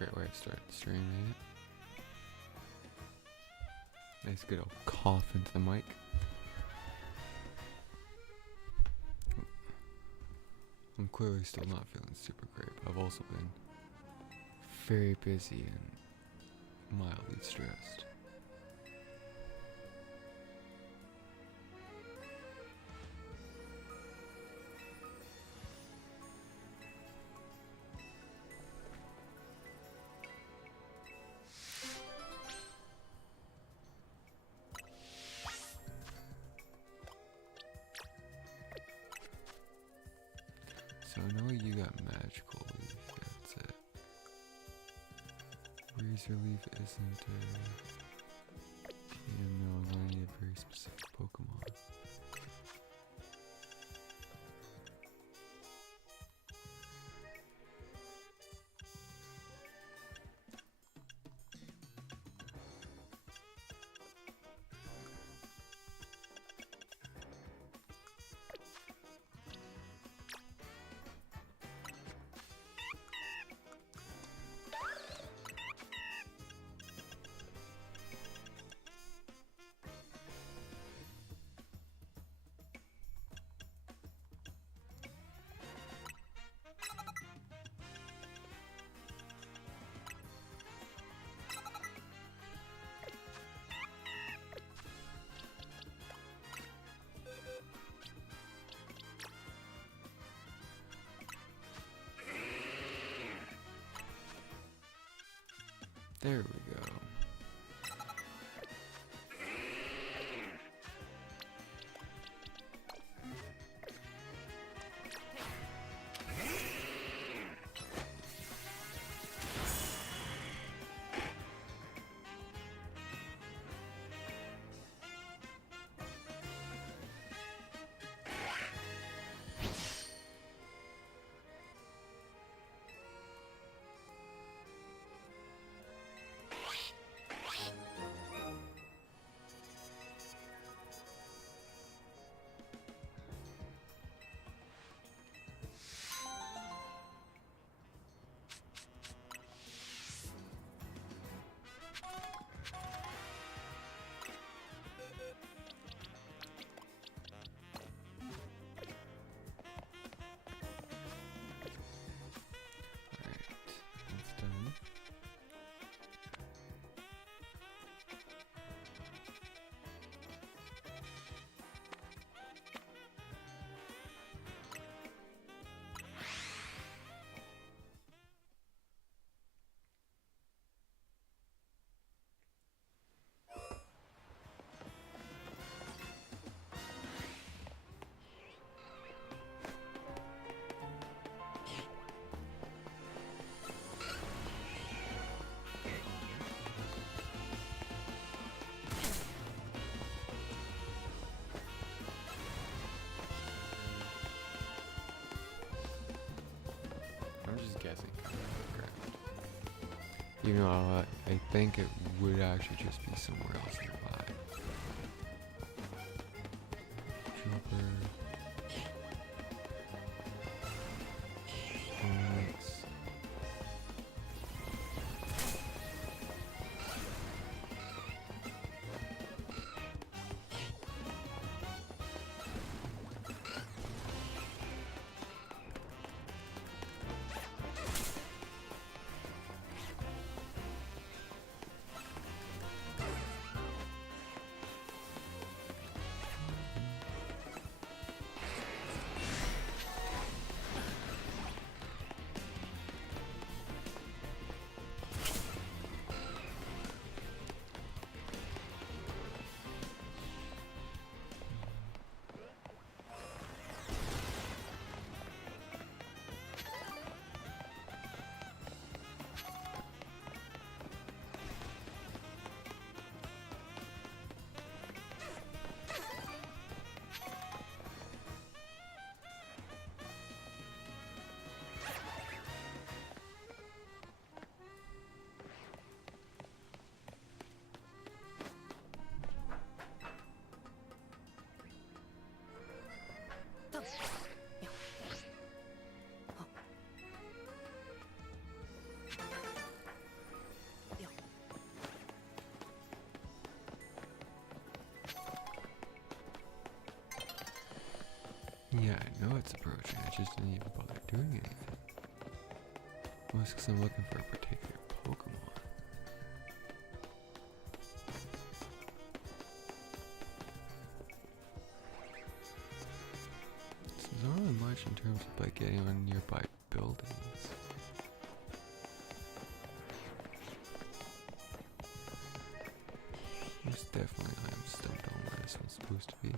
great way of starting streaming. Nice good old cough into the mic. I'm clearly still not feeling super great, but I've also been very busy and mildly stressed. So I know you got magical leaf, that's it. Razor leaf isn't no, I need a very specific Pokemon. There we go. That's done. I'm just guessing. You know, I think it would actually just be somewhere else nearby. Jumper. Onyx. it's approaching, I just didn't even bother doing anything. Well, it's because I'm looking for a particular Pokemon. So there's not really much in terms of like getting on nearby buildings. Most definitely I am stumped on where this one's supposed to be.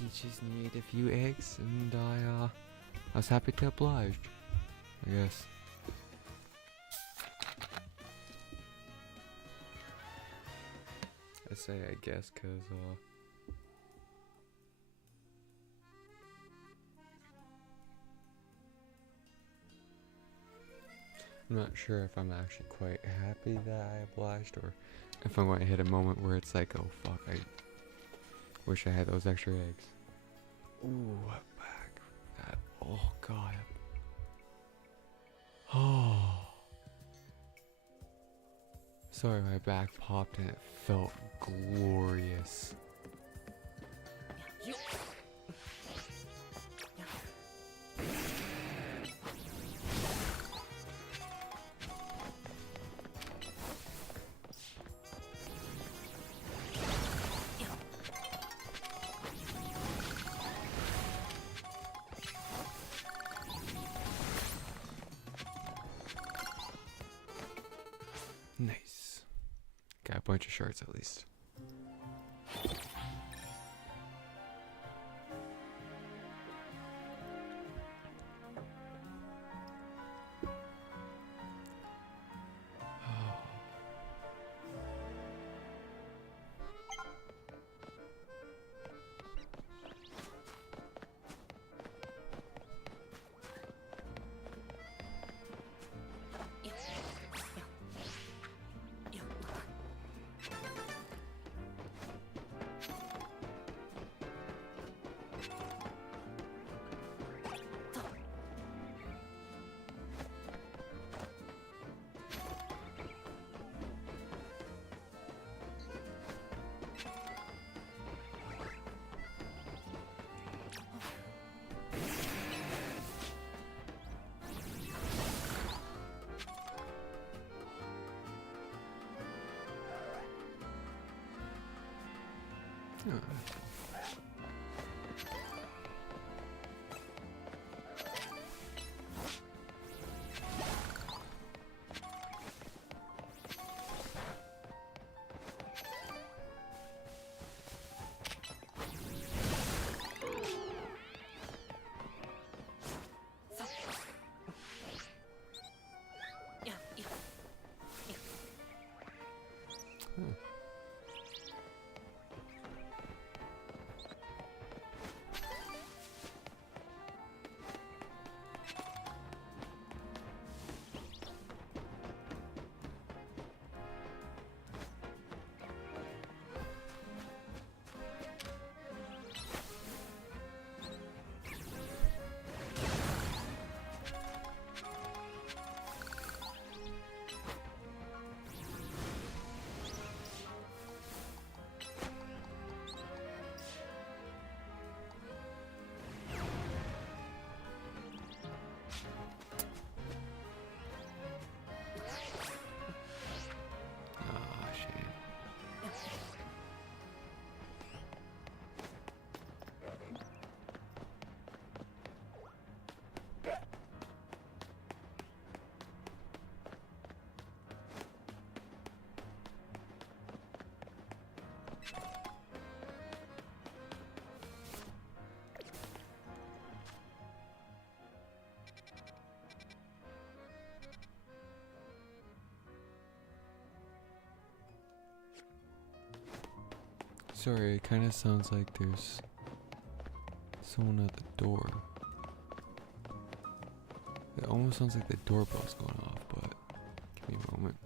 He just needed a few eggs, and I was happy to oblige, I guess. I say I guess cause I'm not sure if I'm actually quite happy that I obliged, or if I'm going to hit a moment where it's like, oh fuck, I wish I had those extra eggs. Ooh, back. That. Oh god. Oh. Sorry, my back popped and it felt glorious. Nice. Got a bunch of shards at least. Oh. Huh. Ah, shame. Sorry, it kind of sounds like there's someone at the door. It almost sounds like the doorbell's going off, but give me a moment.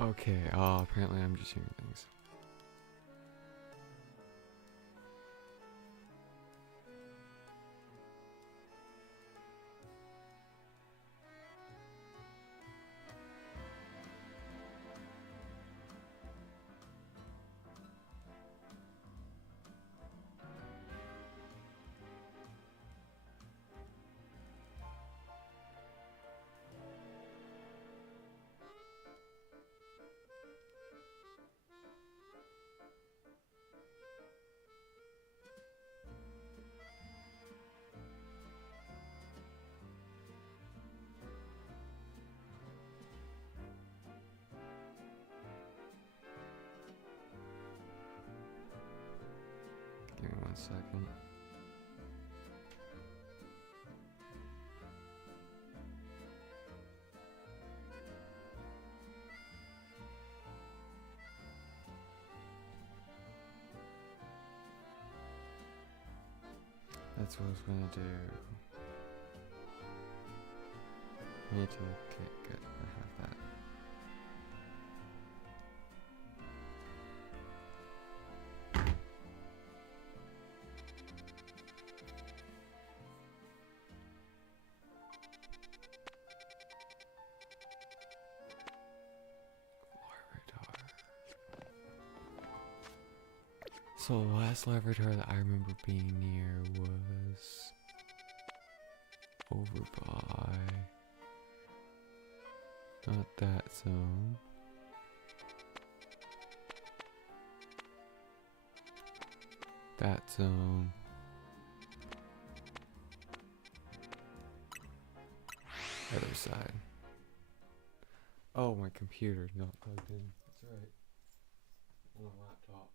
Okay, apparently I'm just hearing things. Give me 1 second. That's what I was gonna do. Me too. Okay, good. I have that. So the last laboratory that I remember being near was over by not that zone. That zone. Other side. Oh, my computer's not plugged in. That's alright. On a laptop.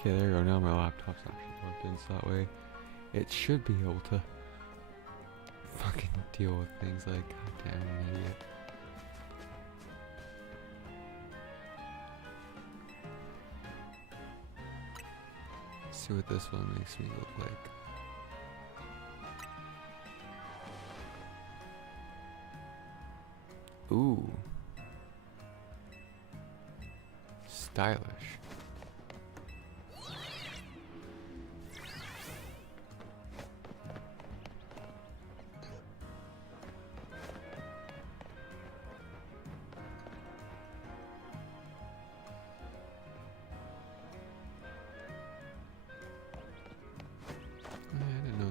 Okay, there you go. Now my laptop's actually plugged in, so that way it should be able to fucking deal with things like, goddamn, I'm an idiot. See what this one makes me look like. Ooh. Stylish.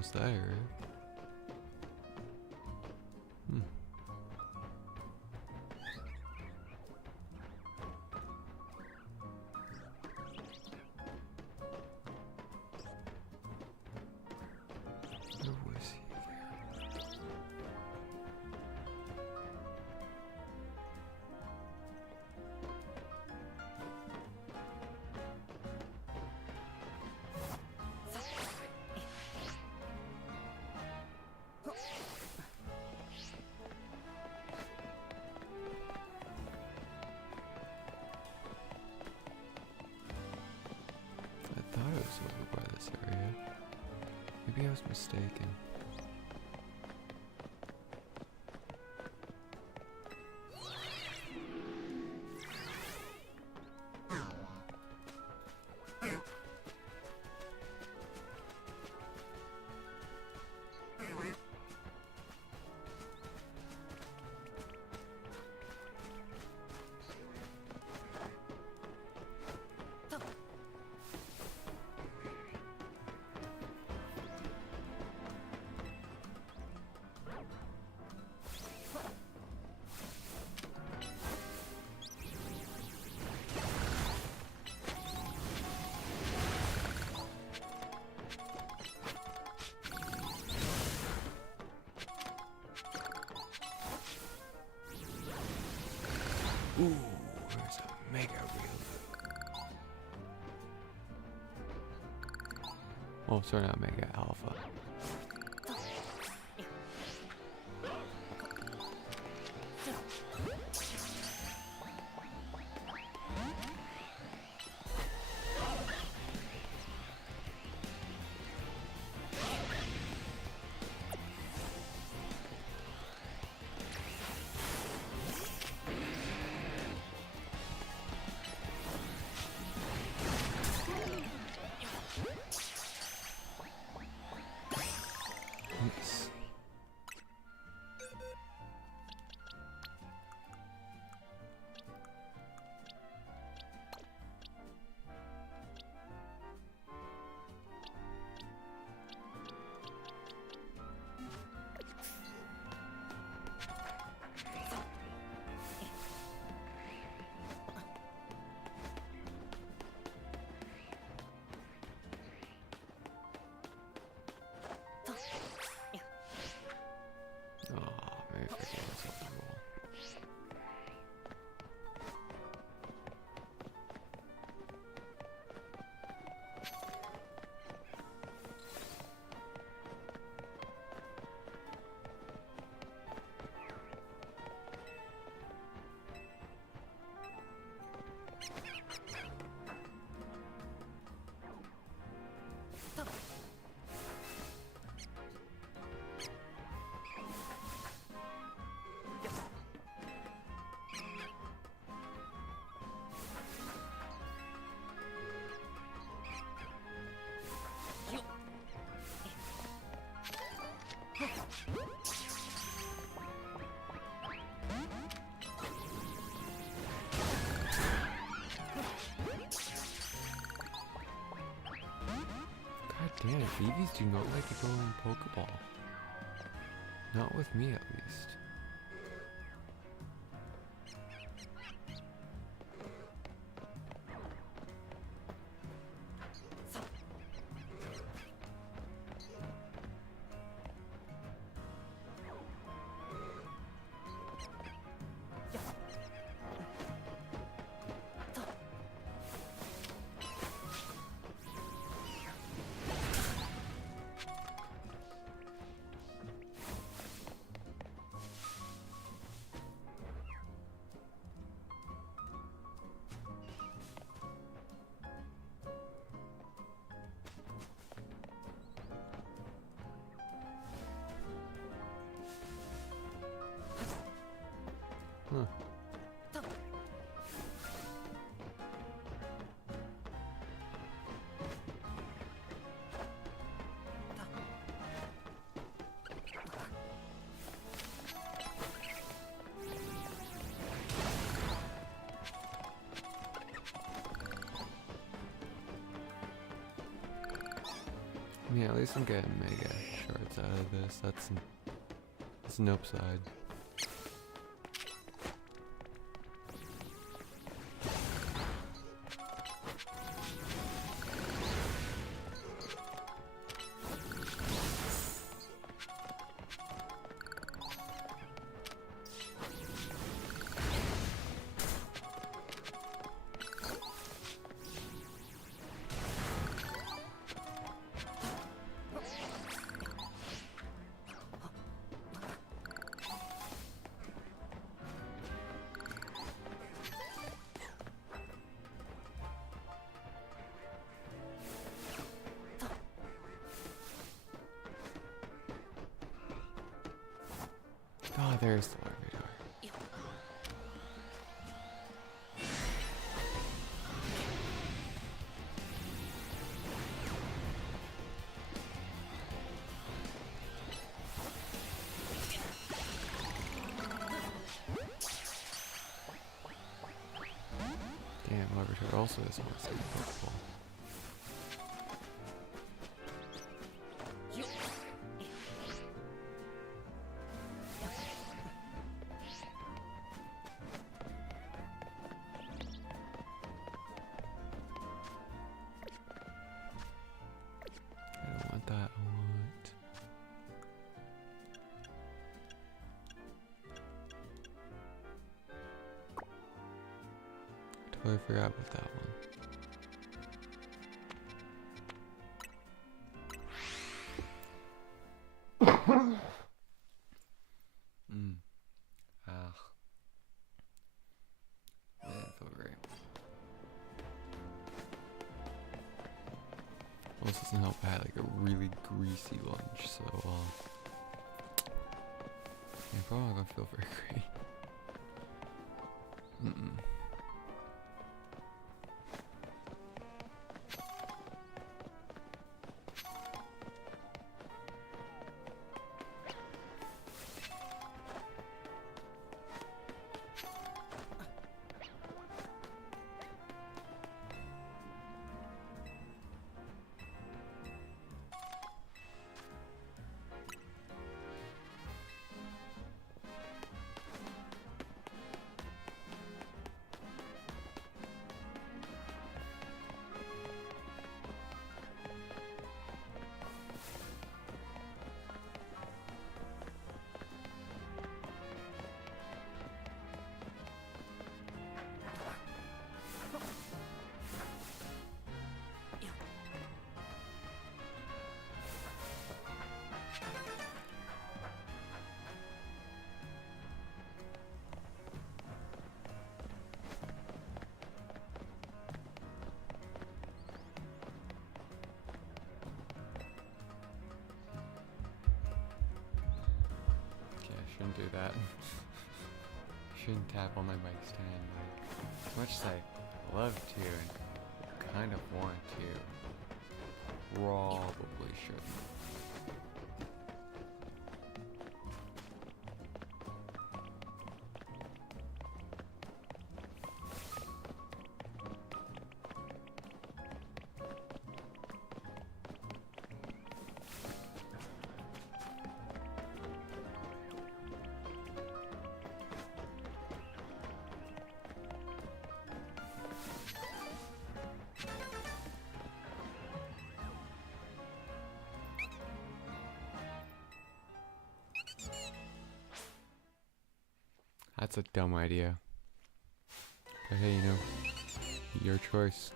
almost that area. Hmm. Where was he again? I thought it was over by this area. Maybe I was mistaken. Ooh, there's a mega real. Oh, sorry, not mega alpha. Nice. Oh, maybe if I get myself a roll. God damn it, BBs do not like to go in Pokeball. Not with me, at least. Yeah, at least I'm getting mega shards out of this. That's an upside. Oh, there's the larvae door. Damn, larvae door also is almost like a Pokeball. That I want. Totally forgot about that one. Ah. That didn't feel great. Also doesn't help I had like a really greasy lunch, so yeah, probably not gonna feel very great. Shouldn't do that. Shouldn't tap on my mic stand. Like, as much as I love to and kind of want to, probably shouldn't. That's a dumb idea. But hey, you know, your choice.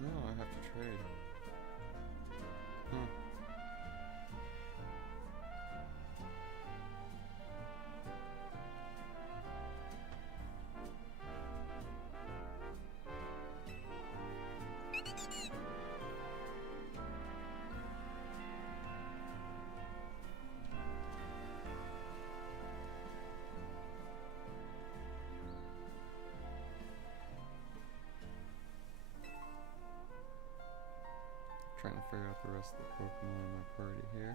No, I have to trade. Huh. Trying to figure out the rest of the Pokemon in my party here.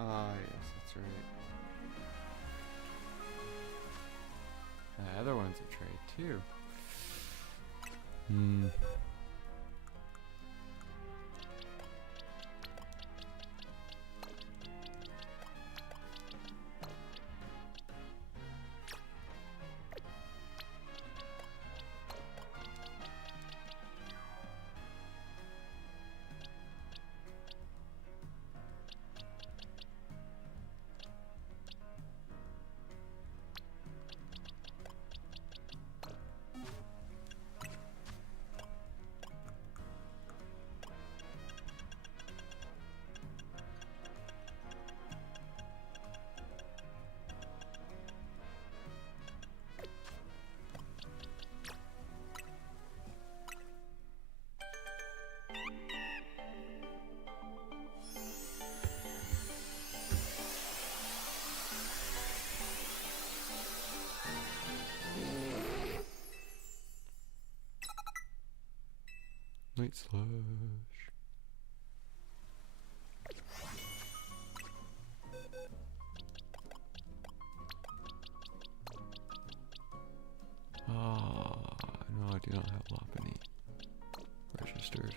Ah, yes, that's right. The other one's a trade too. Night Slush. Ah, no, I do not have Lopunny registered.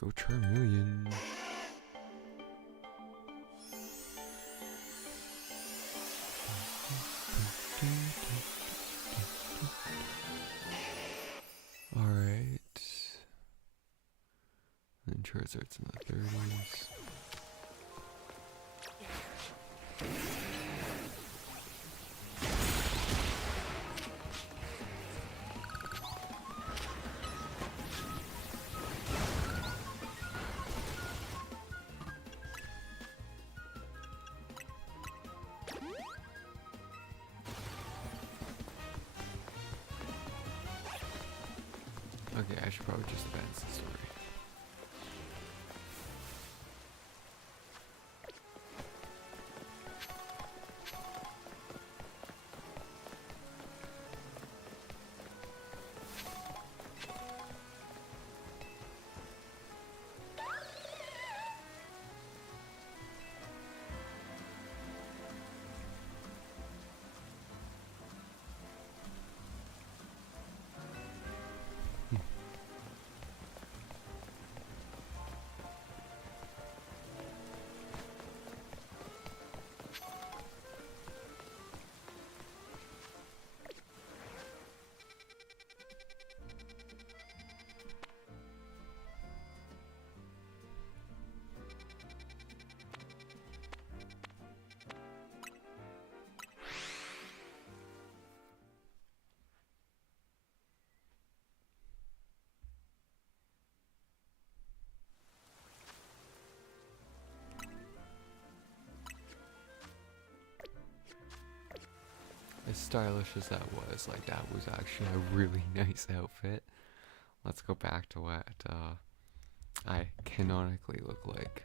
go Charmeleon. Alright. And Charizard's in the 30s. Okay, I should probably just advance the story. As stylish as that was actually a really nice outfit. Let's go back to what I canonically look like.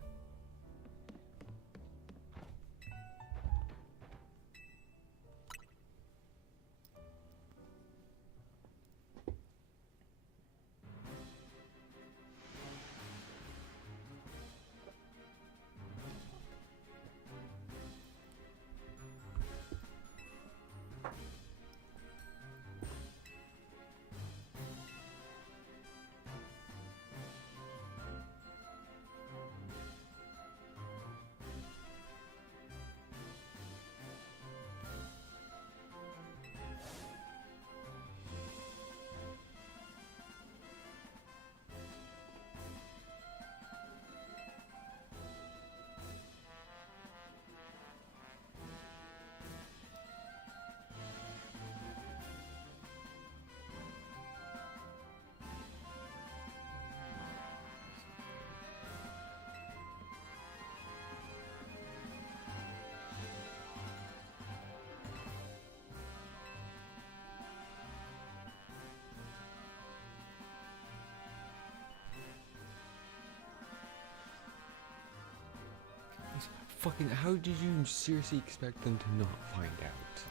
Fucking, how did you seriously expect them to not find out?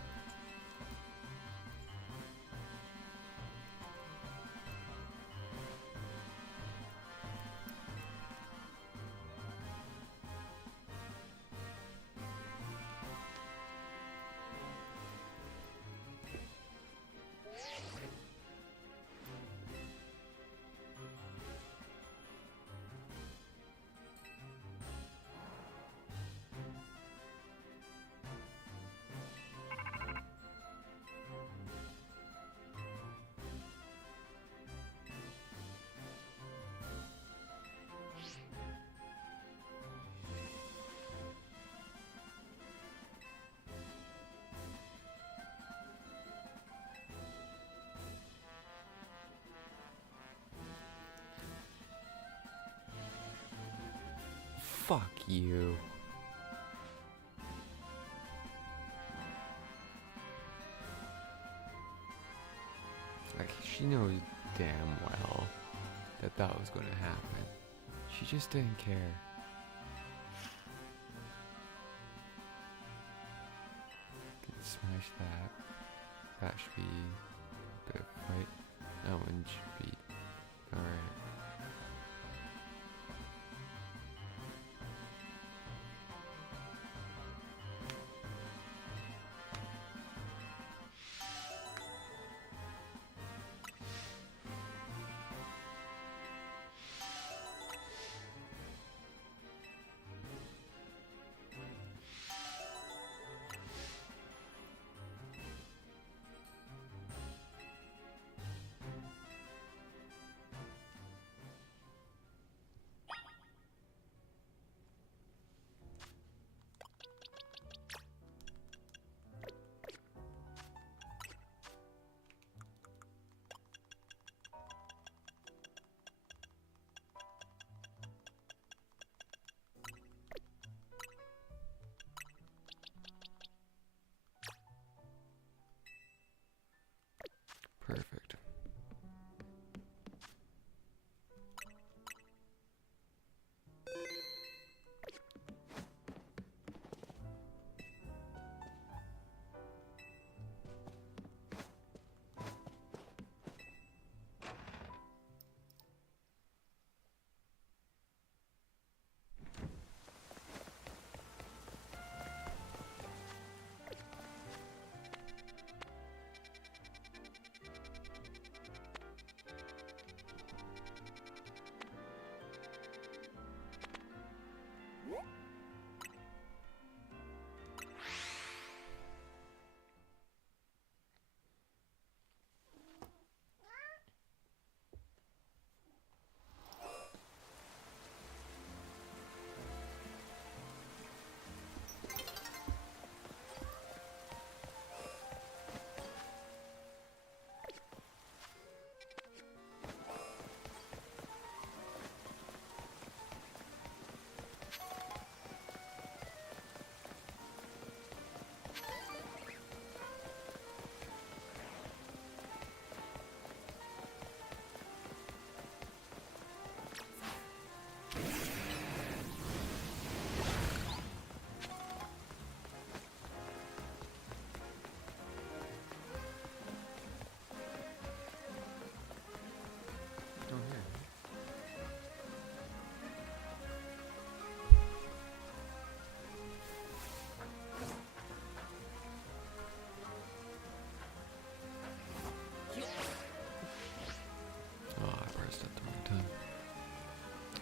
Fuck you. Like, she knows damn well that that was going to happen. She just didn't care. Can smash that. That should be a bit of a fight. That one should be alright.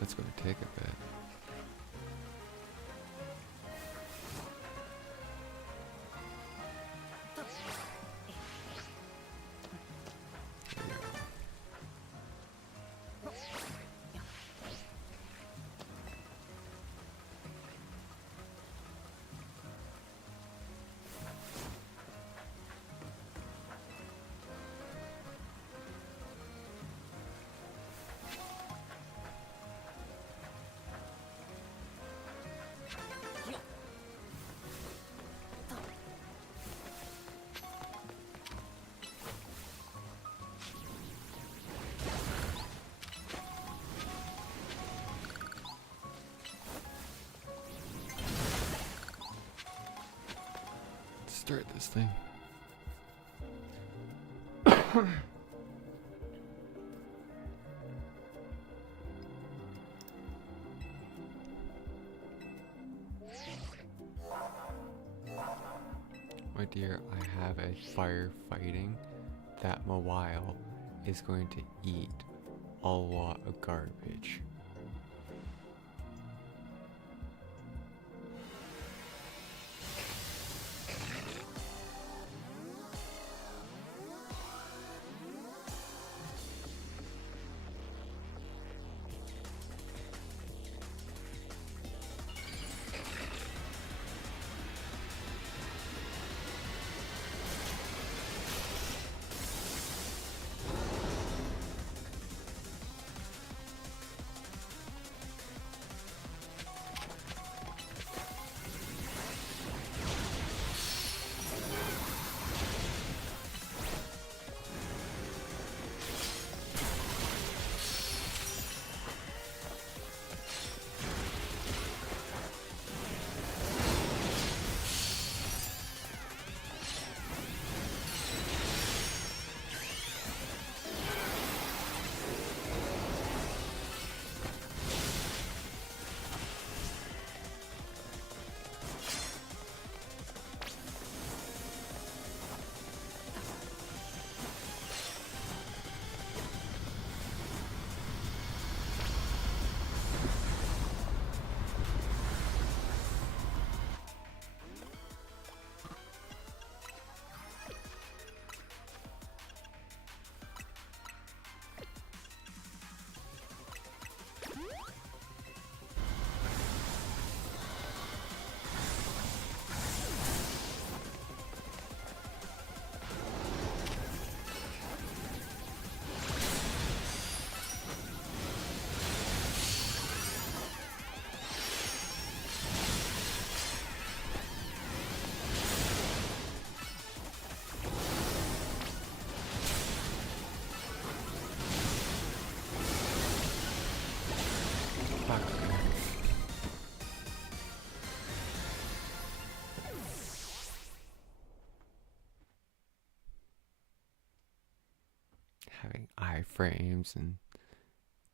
That's going to take a bit. Start this thing. My dear, I have a firefighting that mobile is going to eat a lot of garbage. Having iframes and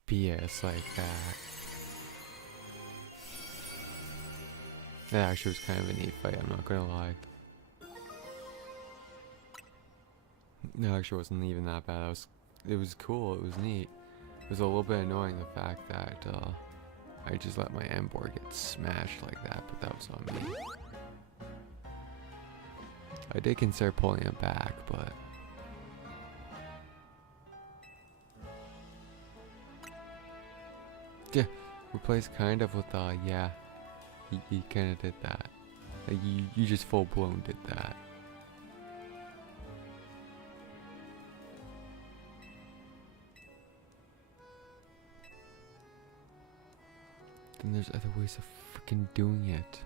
BS like that. That actually was kind of a neat fight, I'm not gonna lie. No, actually wasn't even that bad. It was cool, it was neat. It was a little bit annoying the fact that I just let my end board get smashed like that, but that was on me. I did consider pulling it back, but yeah, replace kind of with yeah, you kind of did that. Like you just full blown did that. Then there's other ways of freaking doing it.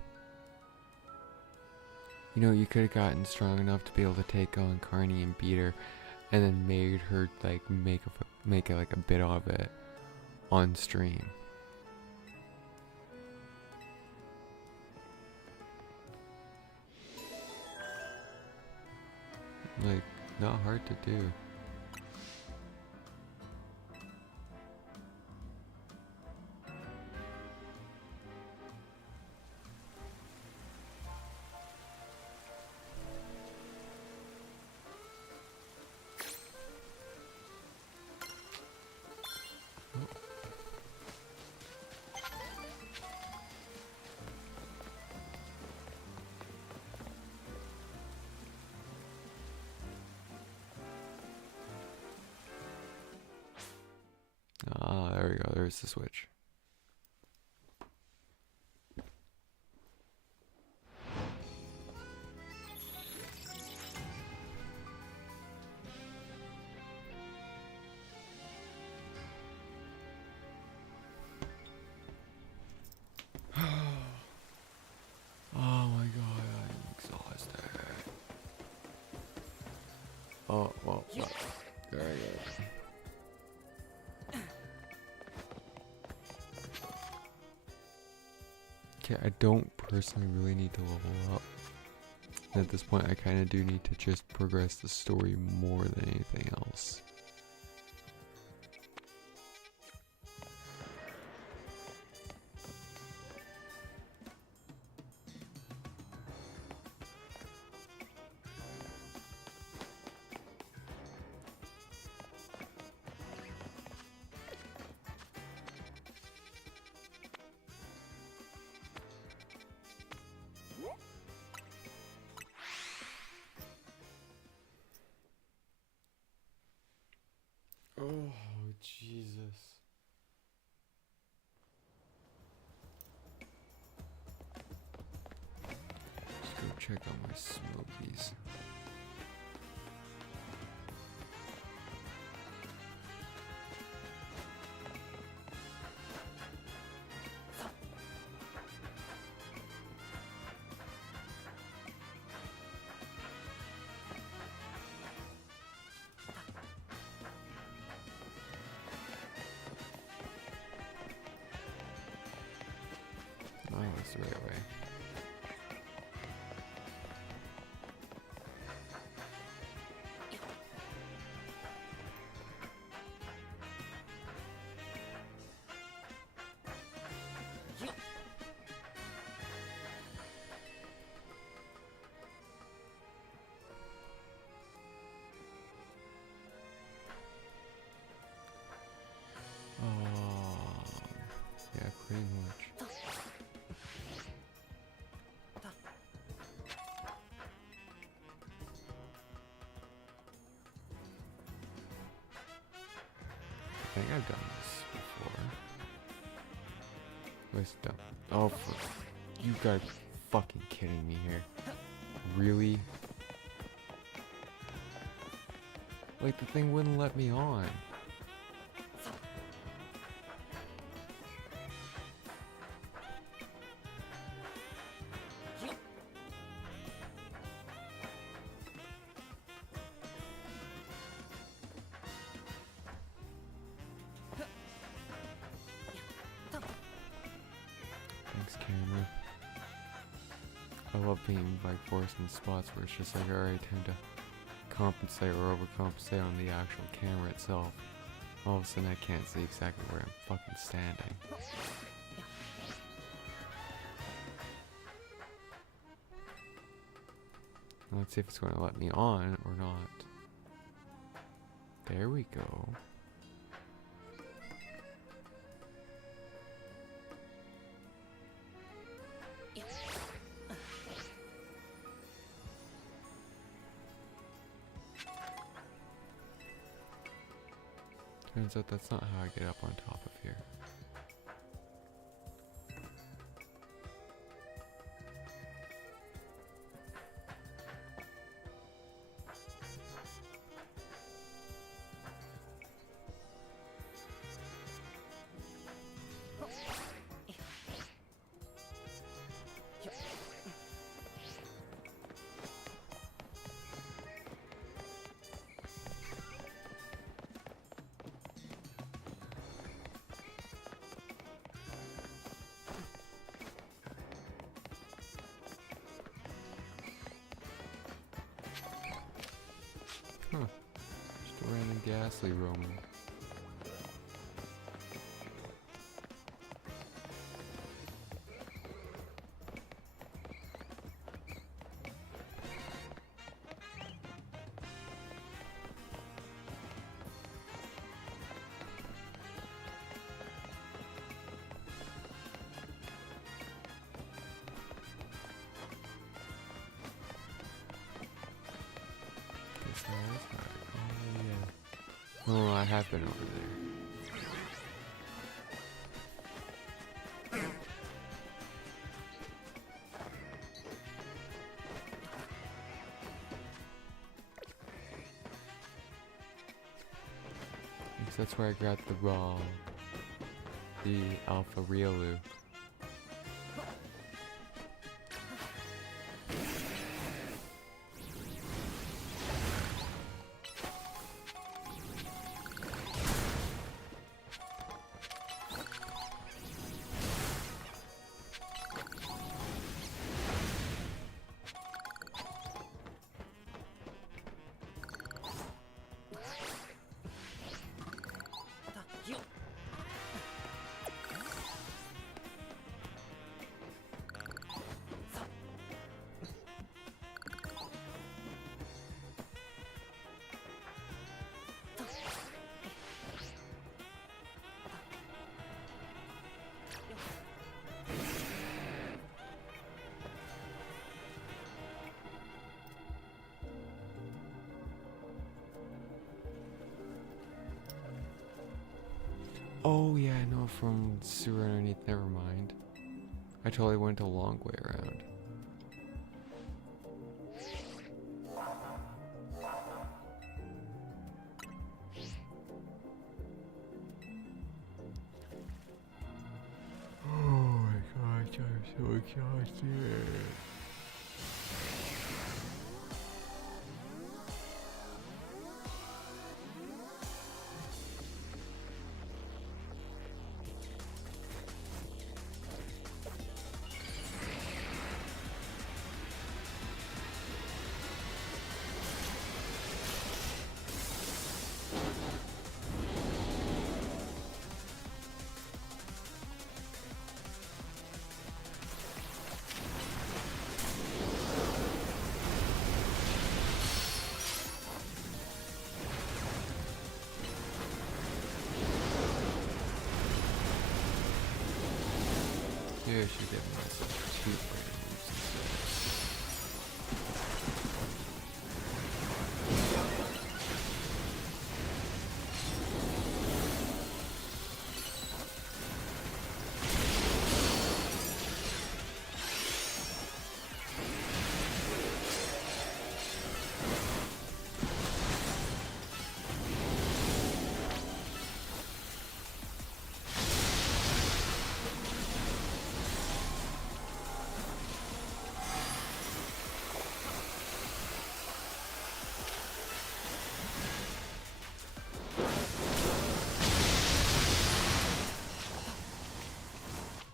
You know, you could have gotten strong enough to be able to take on Carney and beat her, and then made her like make like a bit of it on stream. Like, not hard to do. Ah, there we go. There's the switch. Oh my god, I'm exhausted. Oh, well, there I go. Okay, I don't personally really need to level up. And at this point, I kind of do need to just progress the story more than anything else. Oh, Jesus. Let's go check on my smokies. Oh, that's the right way. Yeah, pretty much. I think I've done this before. Where's it done? Oh, you guys fucking kidding me here. Really? Like, the thing wouldn't let me on. Thanks, camera. I love being like forced in spots where it's just like, alright, time to compensate or overcompensate on the actual camera itself. All of a sudden I can't see exactly where I'm fucking standing. Let's see if it's going to let me on or not. There we go. Turns out that's not how I get up on top of here. Huh. Just a random ghastly roaming. Oh, yeah. Oh, I have been over there. that's where I grabbed the Alpha Riolu. Oh yeah, I know from sewer underneath, never mind. I totally went a long way around. Oh my gosh, I'm so exhausted. Yeah, she did myself two player moves instead.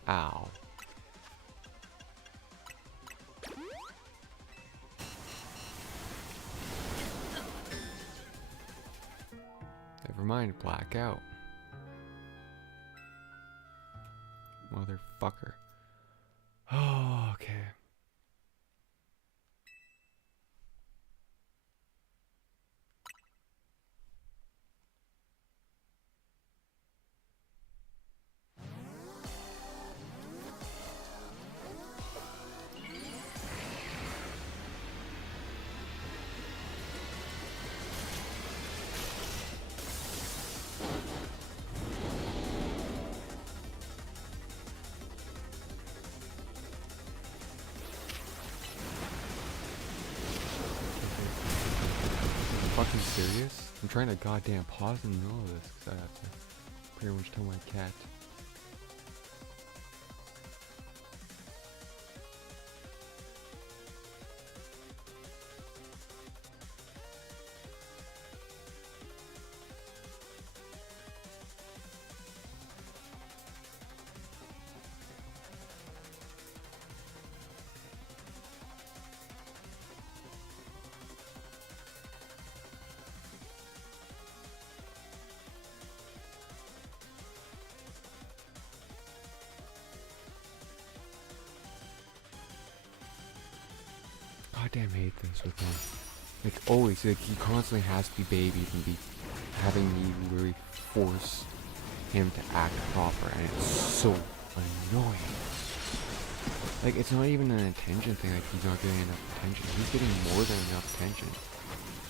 Ow. Never mind, blackout. Motherfucker. Oh, okay. Fucking serious? I'm trying to goddamn pause in the middle of this because I have to pretty much tell my cat. Goddamn hate this with him. Like always, like he constantly has to be babied and be having me really force him to act proper, and it's so annoying. Like it's not even an attention thing, like he's not getting enough attention. He's getting more than enough attention.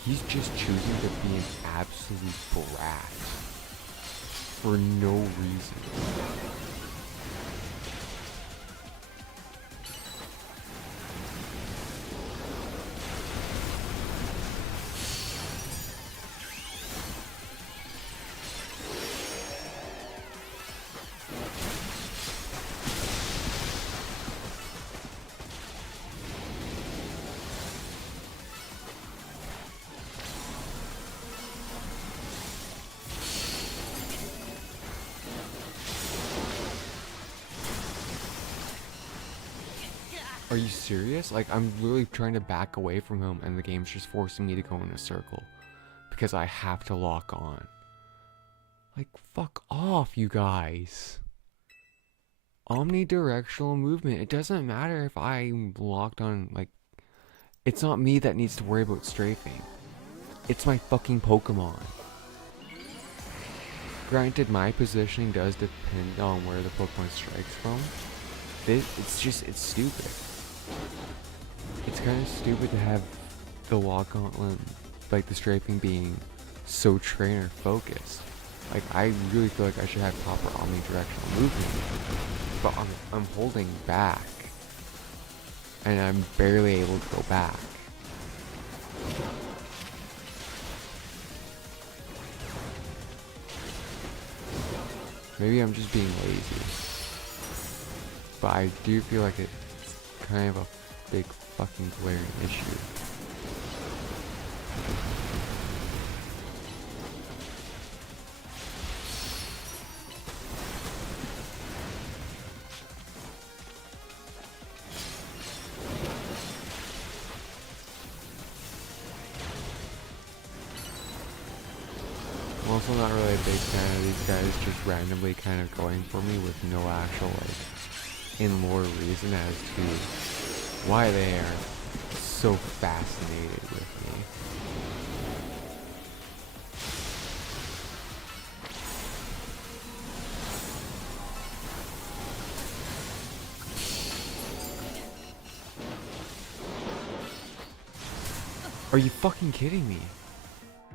He's just choosing to be an absolute brat for no reason. Are you serious? Like, I'm literally trying to back away from him and the game's just forcing me to go in a circle because I have to lock on. Like, fuck off, you guys. Omnidirectional movement. It doesn't matter if I'm locked on, like, it's not me that needs to worry about strafing. It's my fucking Pokemon. Granted, my positioning does depend on where the Pokemon strikes from. It's stupid. It's kind of stupid to have the lock on, like the strafing being so trainer focused. Like, I really feel like I should have proper omnidirectional movement, but I'm holding back, and I'm barely able to go back. Maybe I'm just being lazy, but I do feel like it's kind of a big fucking glaring issue. I'm also not really a big fan of these guys just randomly kind of going for me with no actual, like, in-lore reason as to why they are so fascinated with me. Are you fucking kidding me?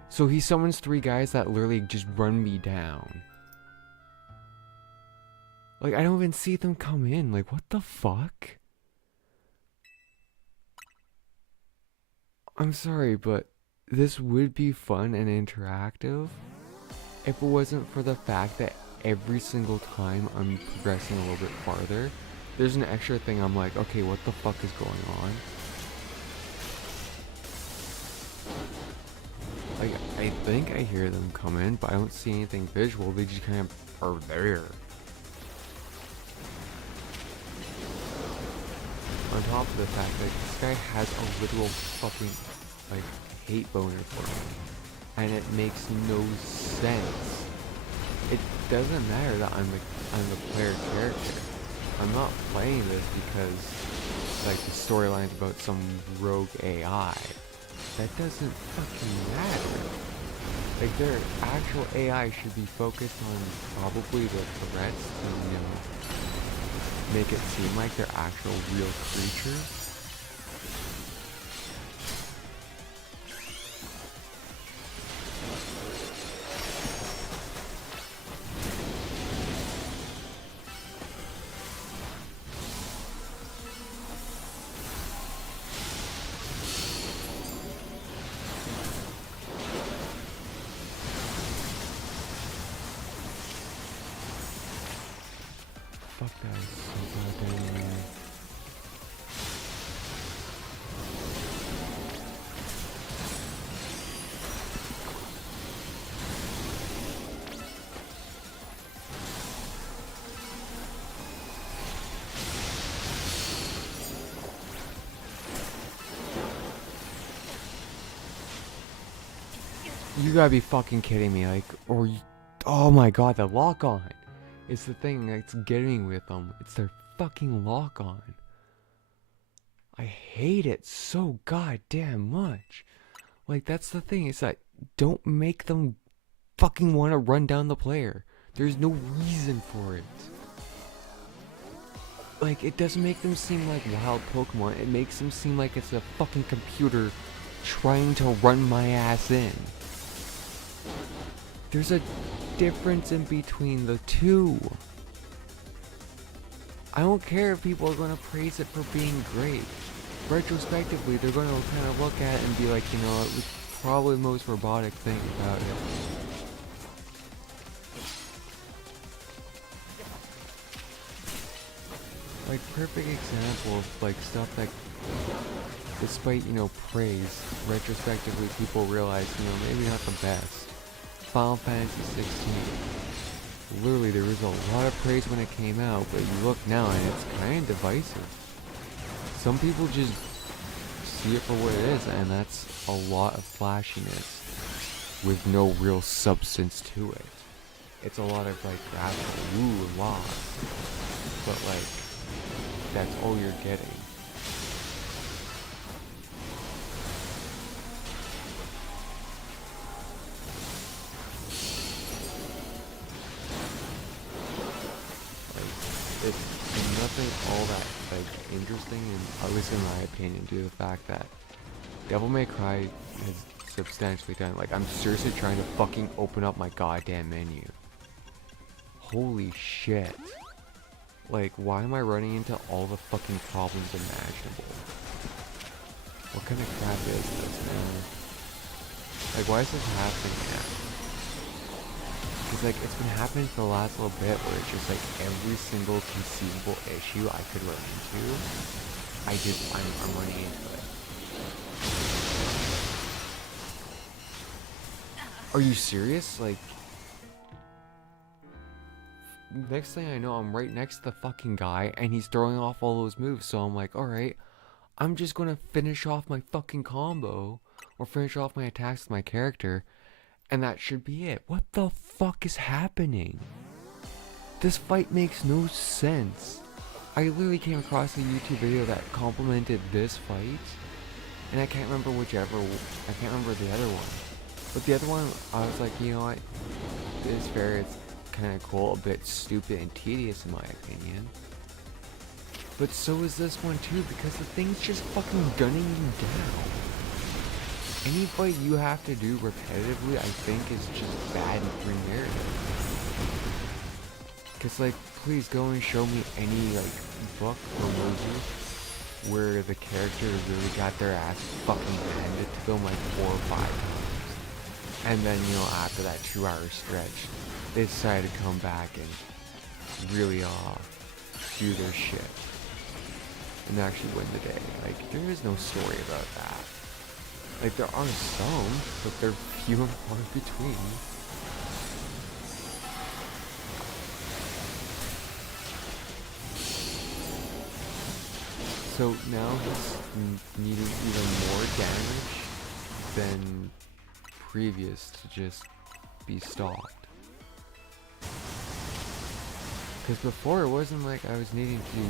So he summons 3 guys that literally just run me down. Like, I don't even see them come in. Like, what the fuck? I'm sorry, but this would be fun and interactive if it wasn't for the fact that every single time I'm progressing a little bit farther, there's an extra thing I'm like, okay, what the fuck is going on? Like, I think I hear them come in, but I don't see anything visual. They just kind of are there. On top of the fact that this guy has a literal fucking, like, hate boner for me. And it makes no sense. It doesn't matter that I'm the player character. I'm not playing this because, like, the storyline's about some rogue AI. That doesn't fucking matter. Like, their actual AI should be focused on probably the threats to, you know, make it seem like they're actual real creatures. Fuck that is so goddamn annoying. You gotta be fucking kidding me, like, or you, oh my god, the lock on is the thing that's getting with them. It's their fucking lock on. I hate it so goddamn much. Like, that's the thing, is that don't make them fucking want to run down the player. There's no reason for it. Like, it doesn't make them seem like wild Pokemon. It makes them seem like it's a fucking computer trying to run my ass in. There's a difference in between the two. I don't care if people are going to praise it for being great. Retrospectively, they're going to kind of look at it and be like, you know, it was probably the most robotic thing about it. Like, perfect example of, like, stuff that, despite, you know, praise, retrospectively people realize, you know, maybe not the best. Final Fantasy 16. Literally, there was a lot of praise when it came out, but you look now and it's kind of divisive. some people just see it for what it is, and that's a lot of flashiness with no real substance to it. It's a lot of like graphic, ooh, wow, but like that's all you're getting. Like it's nothing all that like interesting, and at least in my opinion, due to the fact that Devil May Cry has substantially done. Like, I'm seriously trying to fucking open up my goddamn menu. Holy shit. Like, why am I running into all the fucking problems imaginable? What kind of crap is this, man? Like, why is this happening now? Because, like, it's been happening for the last little bit where it's just, like, every single conceivable issue I could run into, I'm running into it. Are you serious? Like, next thing I know, I'm right next to the fucking guy, and he's throwing off all those moves, so I'm like, alright, I'm just gonna finish off my fucking combo, or finish off my attacks with my character, and that should be it. What the fuck is happening? This fight makes no sense. I literally came across a YouTube video that complimented this fight, and I can't remember the other one. But the other one, I was like, you know what, it's fair, it's kind of cool, a bit stupid and tedious in my opinion. But so is this one too, because the thing's just fucking gunning you down. Any fight you have to do repetitively, I think, is just bad for narrative. Cause like, please go and show me any like book or movie where the characters really got their ass fucking handed to them like 4 or 5 times. And then, you know, after that 2-hour stretch, they decided to come back and really do their shit and actually win the day. Like, there is no story about that. Like, there are some, but they're few and far between. So now he's needing even more damage than previous to just be stopped. Because before it wasn't like I was needing to do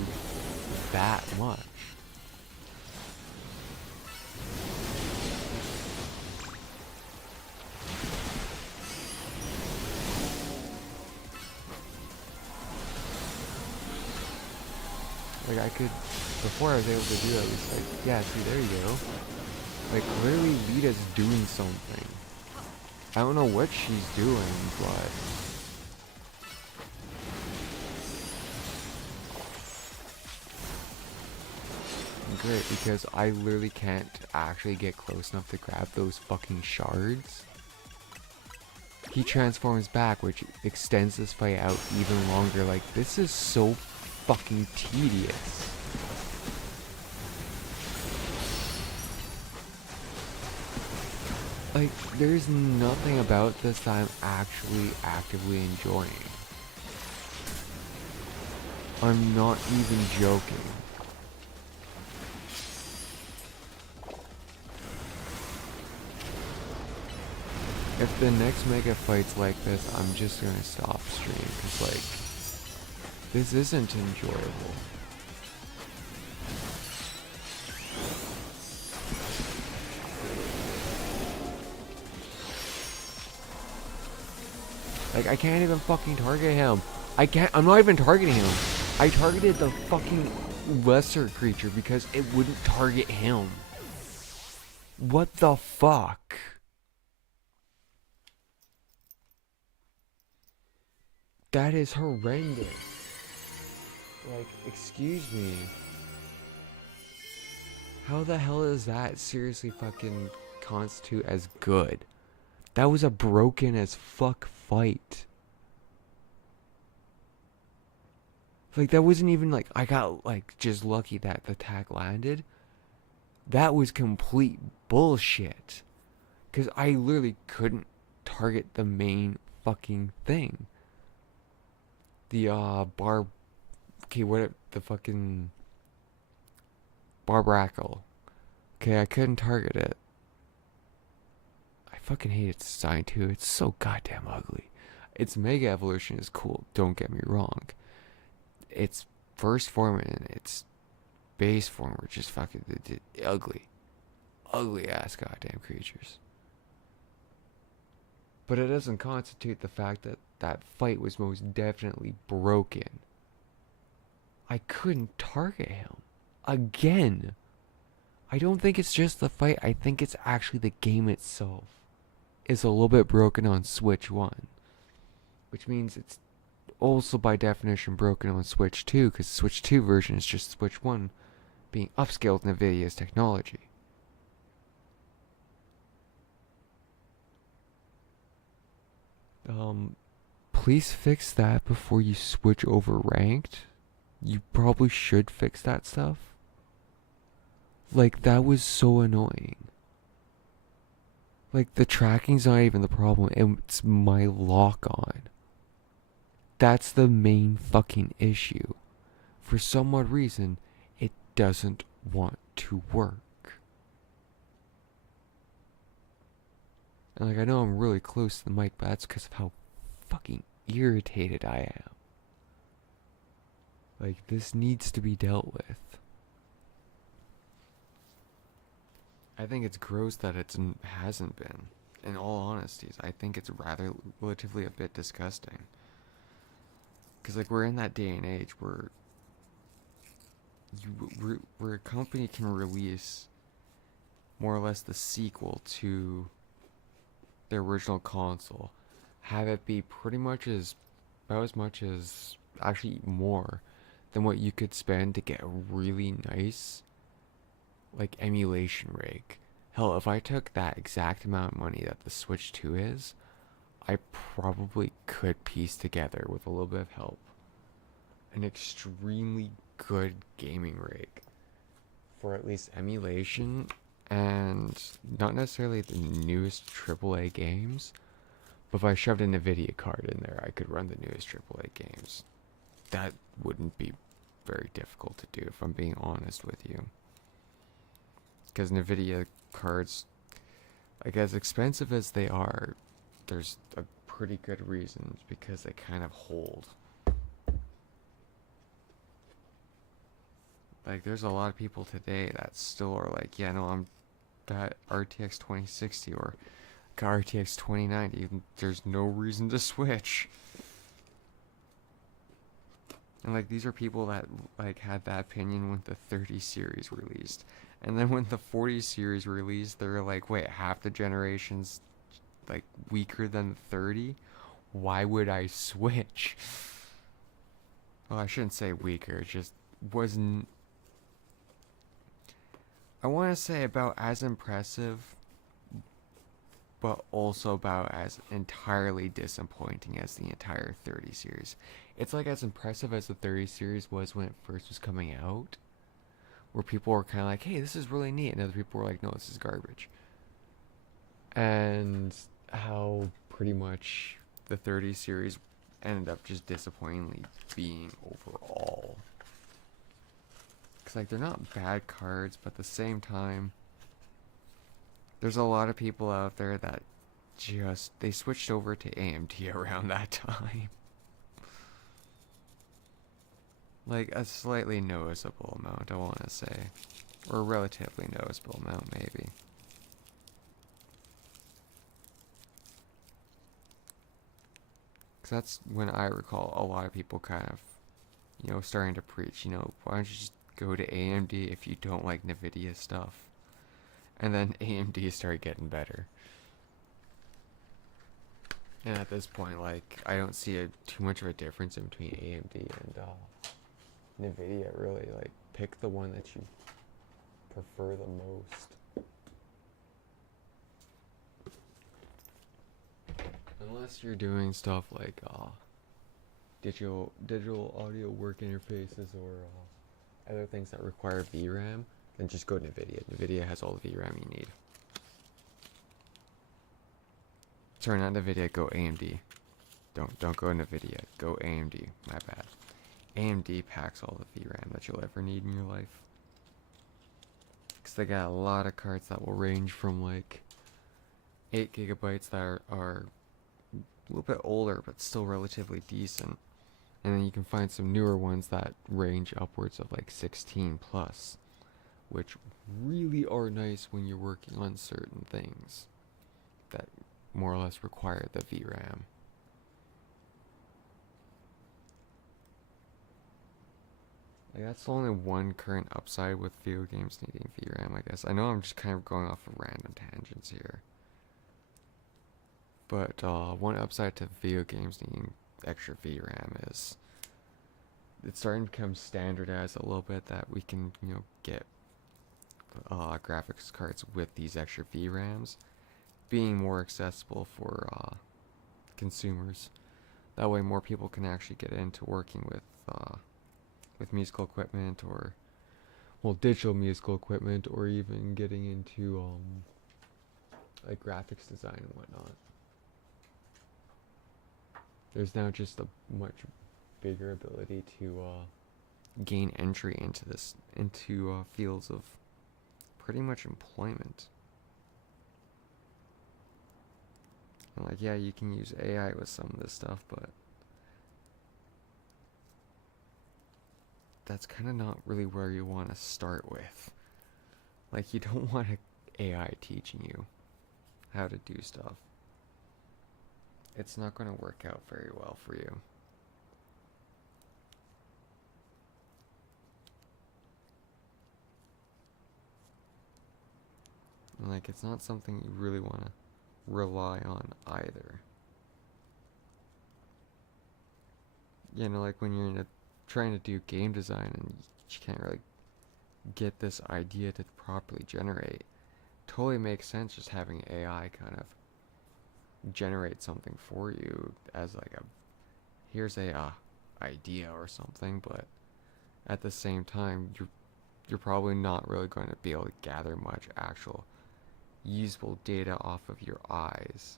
that much. Like I could, before I was able to do at least like, yeah, see, there you go. Like clearly Lita's doing something. I don't know what she's doing, but great, because I literally can't actually get close enough to grab those fucking shards. He transforms back, which extends this fight out even longer. Like, this is so fucking tedious. Like, there's nothing about this that I'm actually actively enjoying. I'm not even joking. If the next mega fight's like this, I'm just gonna stop streaming, because like, this isn't enjoyable. Like, I can't even fucking target him. I'm not even targeting him. I targeted the fucking lesser creature because it wouldn't target him. What the fuck? That is horrendous. Like, excuse me. How the hell does that seriously fucking constitute as good? That was a broken as fuck fight. Like, that wasn't even like, I got like just lucky that the attack landed. That was complete bullshit. Cause I literally couldn't target the main fucking thing. The the fucking Barbrackle. Okay, I couldn't target it. I fucking hate its design too. It's so goddamn ugly. Its Mega Evolution is cool, don't get me wrong. Its first form and its base form were just fucking ugly. Ugly ass goddamn creatures. But it doesn't constitute the fact that that fight was most definitely broken. I couldn't target him. Again. I don't think it's just the fight. I think it's actually the game itself is a little bit broken on Switch 1. Which means it's also by definition broken on Switch 2, because Switch 2 version is just Switch 1 being upscaled in NVIDIA's technology. Please fix that before you switch over ranked. You probably should fix that stuff. Like, that was so annoying. Like, the tracking's not even the problem, it's my lock on. That's the main fucking issue. For some odd reason, it doesn't want to work. And like, I know I'm really close to the mic, but that's because of how fucking irritated I am. Like, this needs to be dealt with. I think it's gross that it hasn't been. In all honesty, I think it's relatively a bit disgusting. Because, like, we're in that day and age where where a company can release more or less the sequel to their original console, have it be pretty much about as much as, actually more than what you could spend to get a really nice, like, emulation rig. Hell, if I took that exact amount of money that the Switch 2 is, I probably could piece together, with a little bit of help, an extremely good gaming rig for at least emulation, and not necessarily the newest AAA games, but if I shoved an NVIDIA card in there, I could run the newest AAA games. That wouldn't be very difficult to do, if I'm being honest with you. Because NVIDIA cards, like, as expensive as they are, there's a pretty good reason, because they kind of hold. Like, there's a lot of people today that still are like, yeah, no, I'm got RTX 2060 or got RTX 2090. There's no reason to switch. And, like, these are people that, like, had that opinion when the 30 series released. And then when the 40 series released, they're like, wait, half the generation's, like, weaker than 30? Why would I switch? Well, I shouldn't say weaker, it just wasn't... I want to say about as impressive, but also about as entirely disappointing as the entire 30 series. It's like as impressive as the 30 series was when it first was coming out, where people were kind of like, hey, this is really neat, and other people were like, no, this is garbage. And how pretty much the 30 series ended up just disappointingly being overall. Because, like, they're not bad cards, but at the same time, there's a lot of people out there that just, they switched over to AMD around that time. Like, a slightly noticeable amount, I want to say. Or a relatively noticeable amount, maybe. Because that's when I recall a lot of people kind of, you know, starting to preach, you know, why don't you just go to AMD if you don't like NVIDIA stuff. And then AMD started getting better. And at this point, like, I don't see too much of a difference in between AMD and NVIDIA, really. Like, pick the one that you prefer the most. Unless you're doing stuff like digital audio work interfaces or other things that require VRAM, then just go to NVIDIA. NVIDIA has all the VRAM you need. Sorry, not NVIDIA, go AMD. Don't go NVIDIA, go AMD, my bad. AMD packs all the VRAM that you'll ever need in your life. Because they got a lot of cards that will range from like 8 gigabytes that are a little bit older but still relatively decent. And then you can find some newer ones that range upwards of like 16 plus, which really are nice when you're working on certain things that more or less require the VRAM. Like, that's the only one current upside with video games needing VRAM, I guess. I know I'm just kind of going off of random tangents here. But one upside to video games needing extra VRAM is it's starting to become standardized a little bit that we can, get graphics cards with these extra VRAMs being more accessible for consumers. That way more people can actually get into working with musical equipment or, well, digital musical equipment, or even getting into like graphics design and whatnot. There's now just a much bigger ability to gain entry into fields of pretty much employment. And like, yeah, you can use AI with some of this stuff, but that's kind of not really where you want to start with. Like, you don't want an AI teaching you how to do stuff. It's not going to work out very well for you. And like, it's not something you really want to rely on either. Like when you're trying to do game design and you can't really get this idea to properly generate, totally makes sense just having AI kind of generate something for you as like here's a idea or something. But at the same time, you're probably not really going to be able to gather much actual usable data off of your eyes,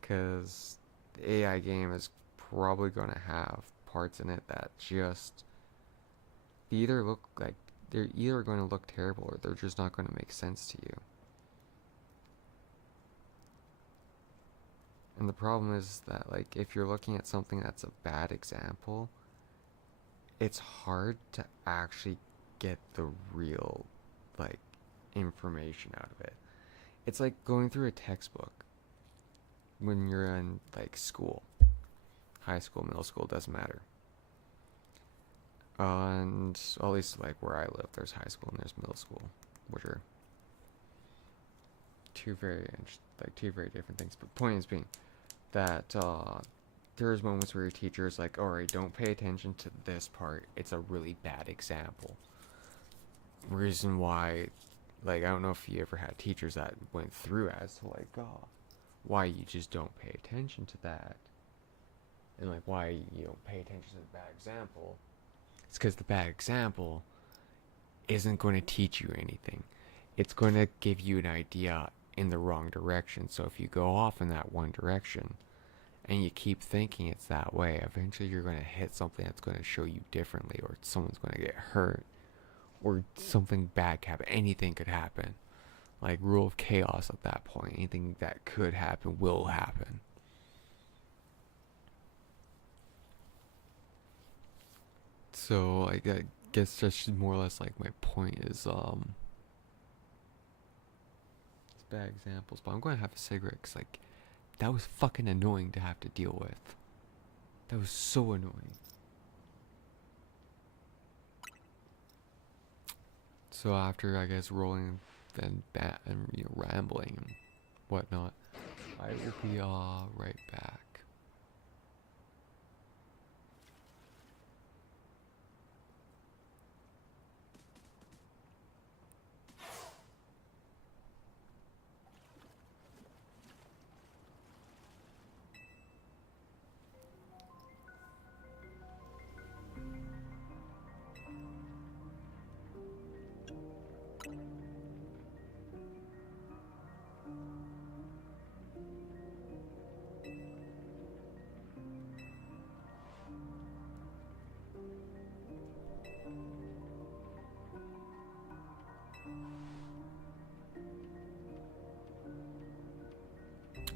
because the AI game is probably going to have parts in it that just either look like they're either going to look terrible or they're just not going to make sense to you. And the problem is that, like, if you're looking at something that's a bad example, it's hard to actually get the real, like, information out of it. It's like going through a textbook when you're in, like, school. High school, middle school, doesn't matter. And at least, like, where I live, there's high school and there's middle school, which are two very different things. But point is being that there's moments where your teacher is like, alright, don't pay attention to this part. It's a really bad example. Reason why, like, I don't know if you ever had teachers that went through as to, like, why you just don't pay attention to that. And, like, why you don't pay attention to the bad example. It's because the bad example isn't going to teach you anything. It's going to give you an idea in the wrong direction. So if you go off in that one direction and you keep thinking it's that way, eventually you're going to hit something that's going to show you differently, or someone's going to get hurt, or something bad can happen. Anything could happen. Like rule of chaos at that point. Anything that could happen will happen. So I guess that's more or less like my point is it's bad examples, but I'm going to have a cigarette because, like, that was fucking annoying to have to deal with. That was so annoying. So after, I guess, rolling and rambling and whatnot, I will be right back.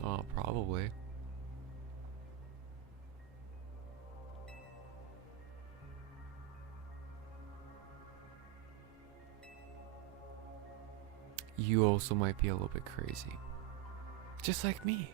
Oh, probably. You also might be a little bit crazy. Just like me.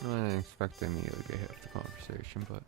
I didn't expect them to get hit with the conversation, but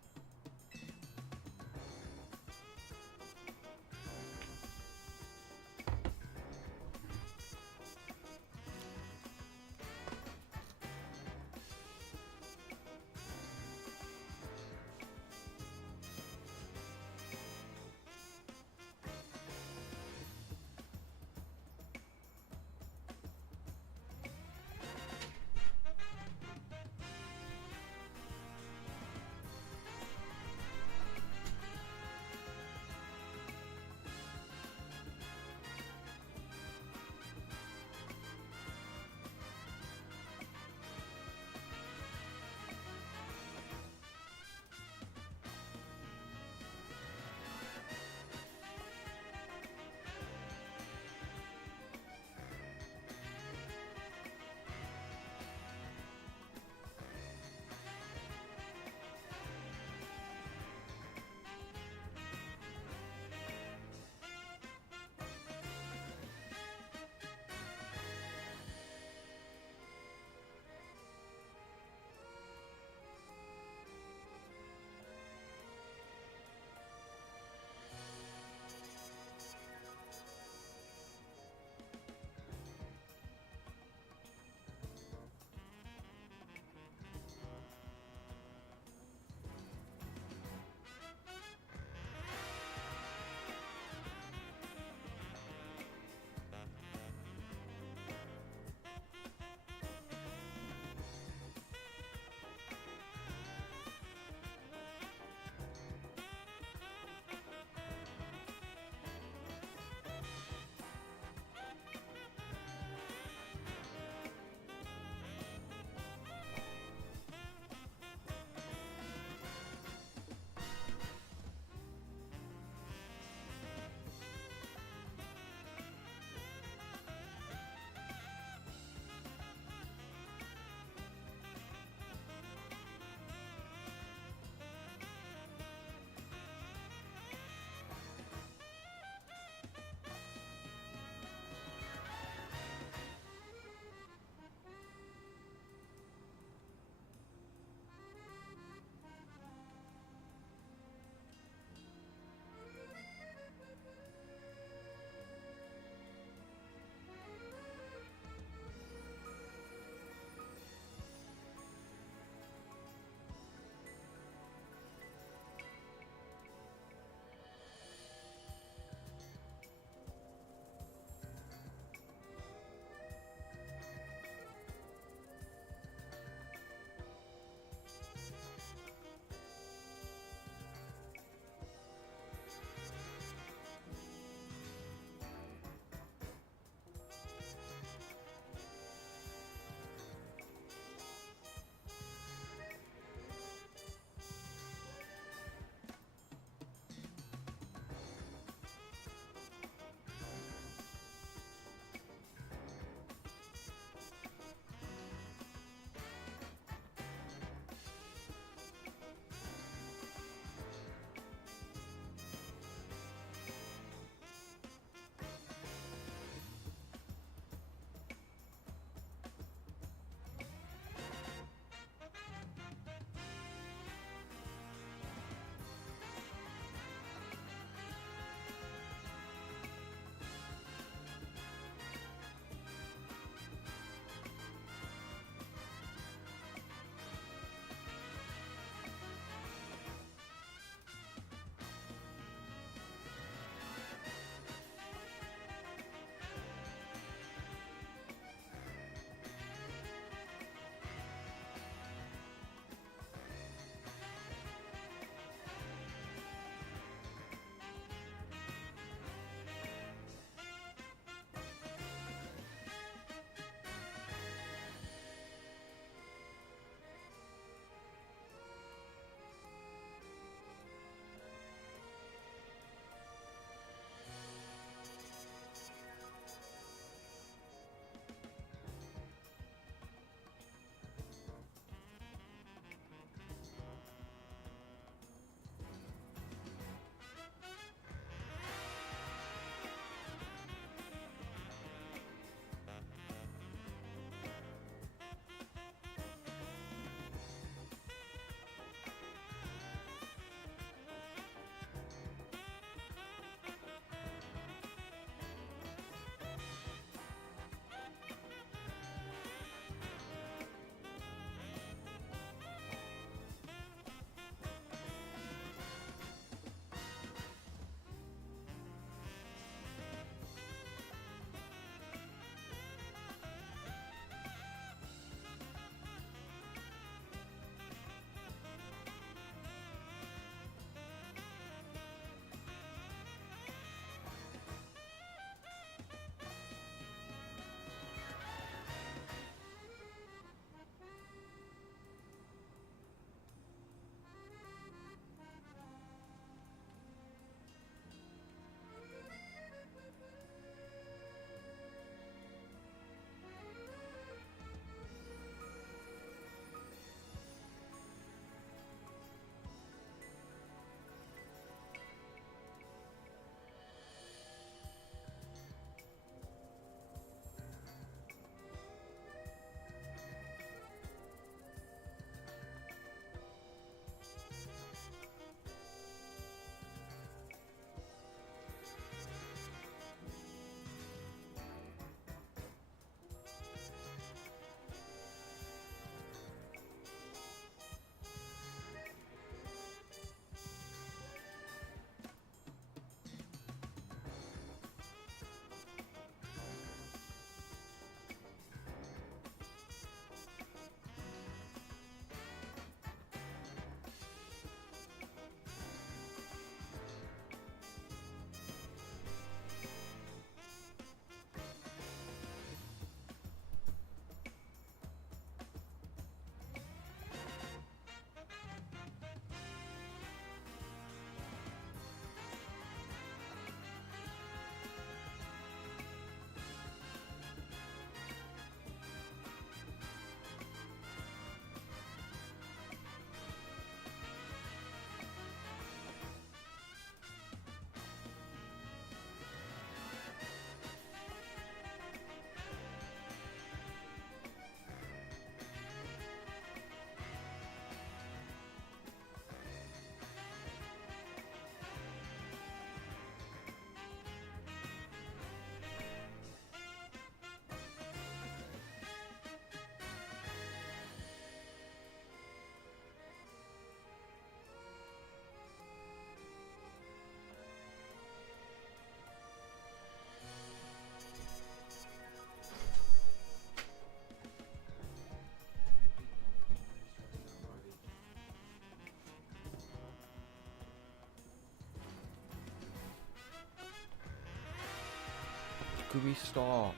Scooby, stop.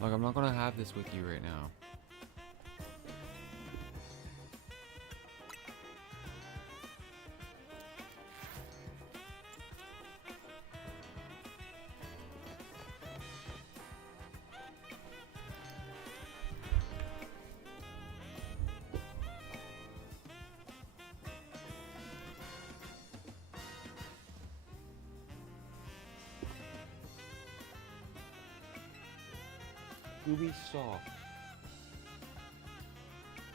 Like, I'm not gonna have this with you right now. Scooby, stop.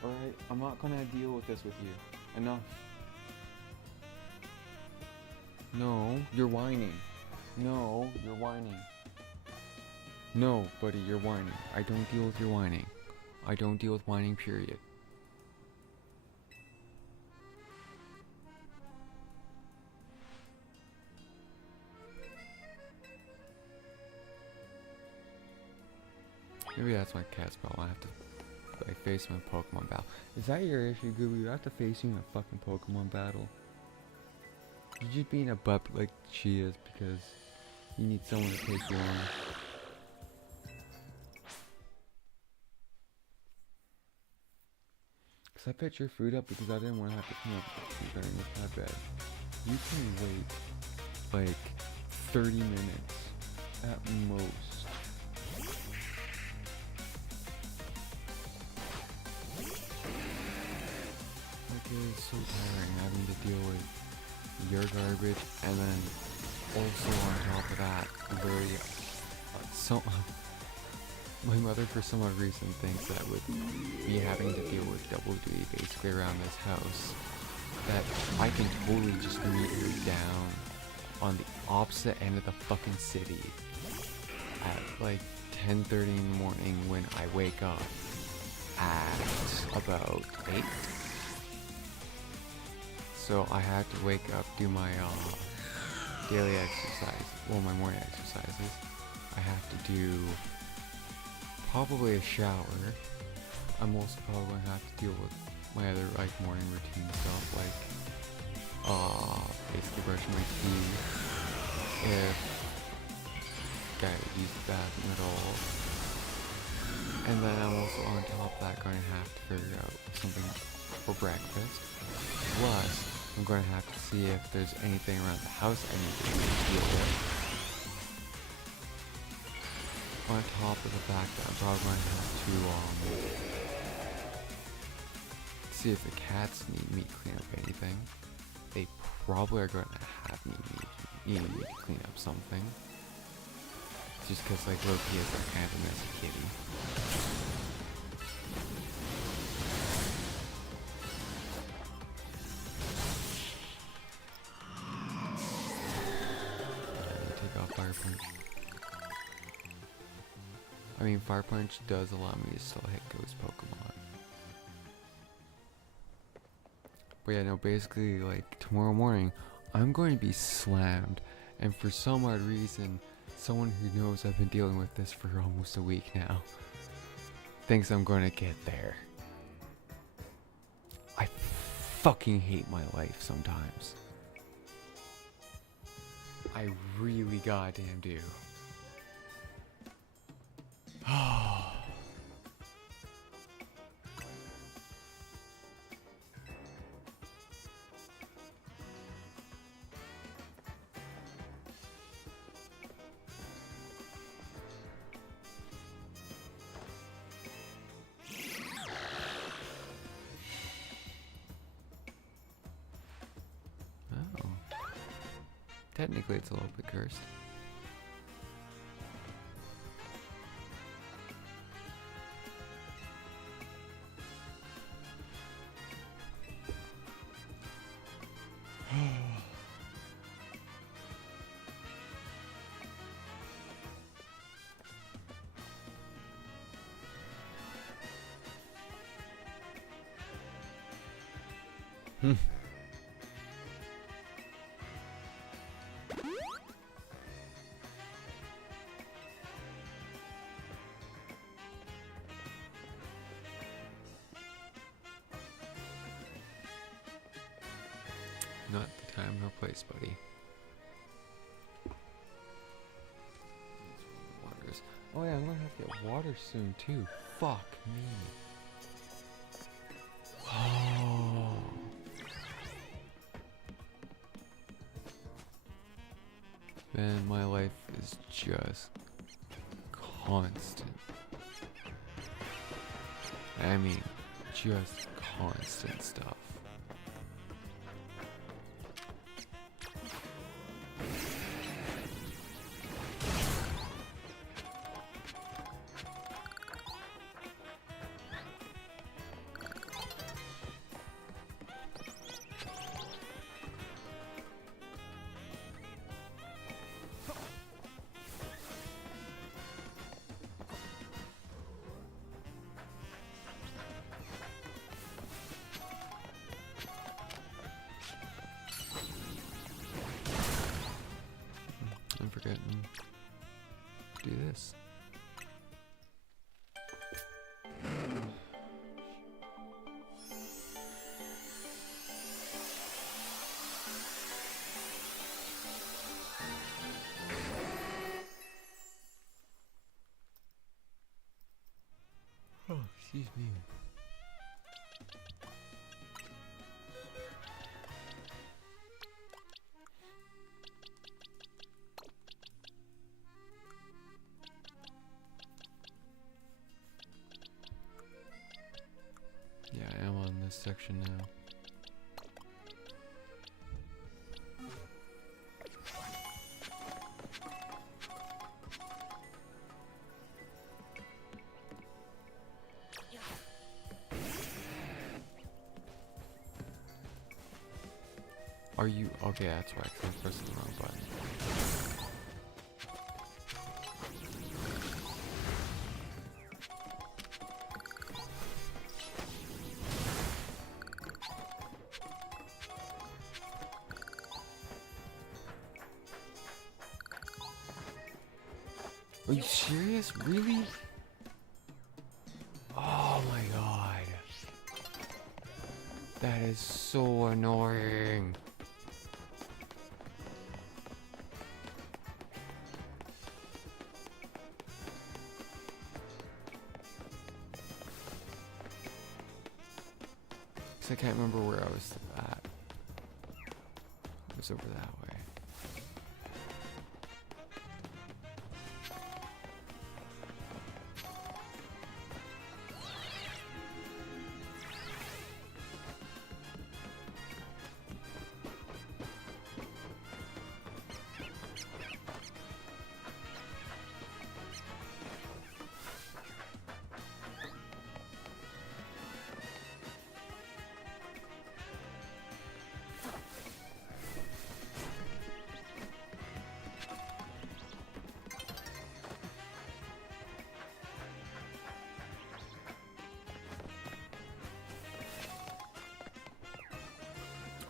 Alright, I'm not gonna deal with this with you. Enough. No, you're whining. No, you're whining. No, buddy, you're whining. I don't deal with your whining. I don't deal with whining, period. Maybe that's my cat's problem. I have to like face my Pokemon battle. Is that your issue, Gooby? You have to face you in a fucking Pokemon battle. You're just being a butt like she is because you need someone to take you on. Cause I put your food up because I didn't want to have to clean up underneath my bed. You can wait like 30 minutes at most. It's so tiring having to deal with your garbage and then also on top of that, very my mother for some odd reason thinks that with me having to deal with double duty basically around this house, that I can totally just meet her down on the opposite end of the fucking city at like 10:30 in the morning when I wake up at about 8. So I have to wake up, do my daily exercise, well my morning exercises. I have to do probably a shower. I'm also probably going to have to deal with my other like morning routine stuff like basically brushing my teeth if I use the bathroom at all. And then I'm also on top of that going to have to figure out something for breakfast. Plus, I'm going to have to see if there's anything around the house I need to deal with. On top of the fact that I'm probably going to have to see if the cats need me to clean up anything. They probably are going to have me needing me to clean up something. Just because like Loki is like kind of a messy kitty. Fire Punch. I mean, Fire Punch does allow me to still hit Ghost Pokemon. But yeah, no, basically, like, tomorrow morning, I'm going to be slammed. And for some odd reason, someone who knows I've been dealing with this for almost a week now thinks I'm going to get there. I fucking hate my life sometimes. I really goddamn do. Technically, it's a little bit cursed. Not the time, no place, buddy. Oh yeah, I'm gonna have to get water soon too. Fuck me. Oh. Man, my life is just constant. I mean, just constant stuff. I'm forgetting to do this. Oh, excuse me. Yeah, I am on this section now. Are you okay? That's right. I was pressing the wrong button. Are you serious? Really? Oh my god. That is so annoying. I can't remember where I was at. It was over that way.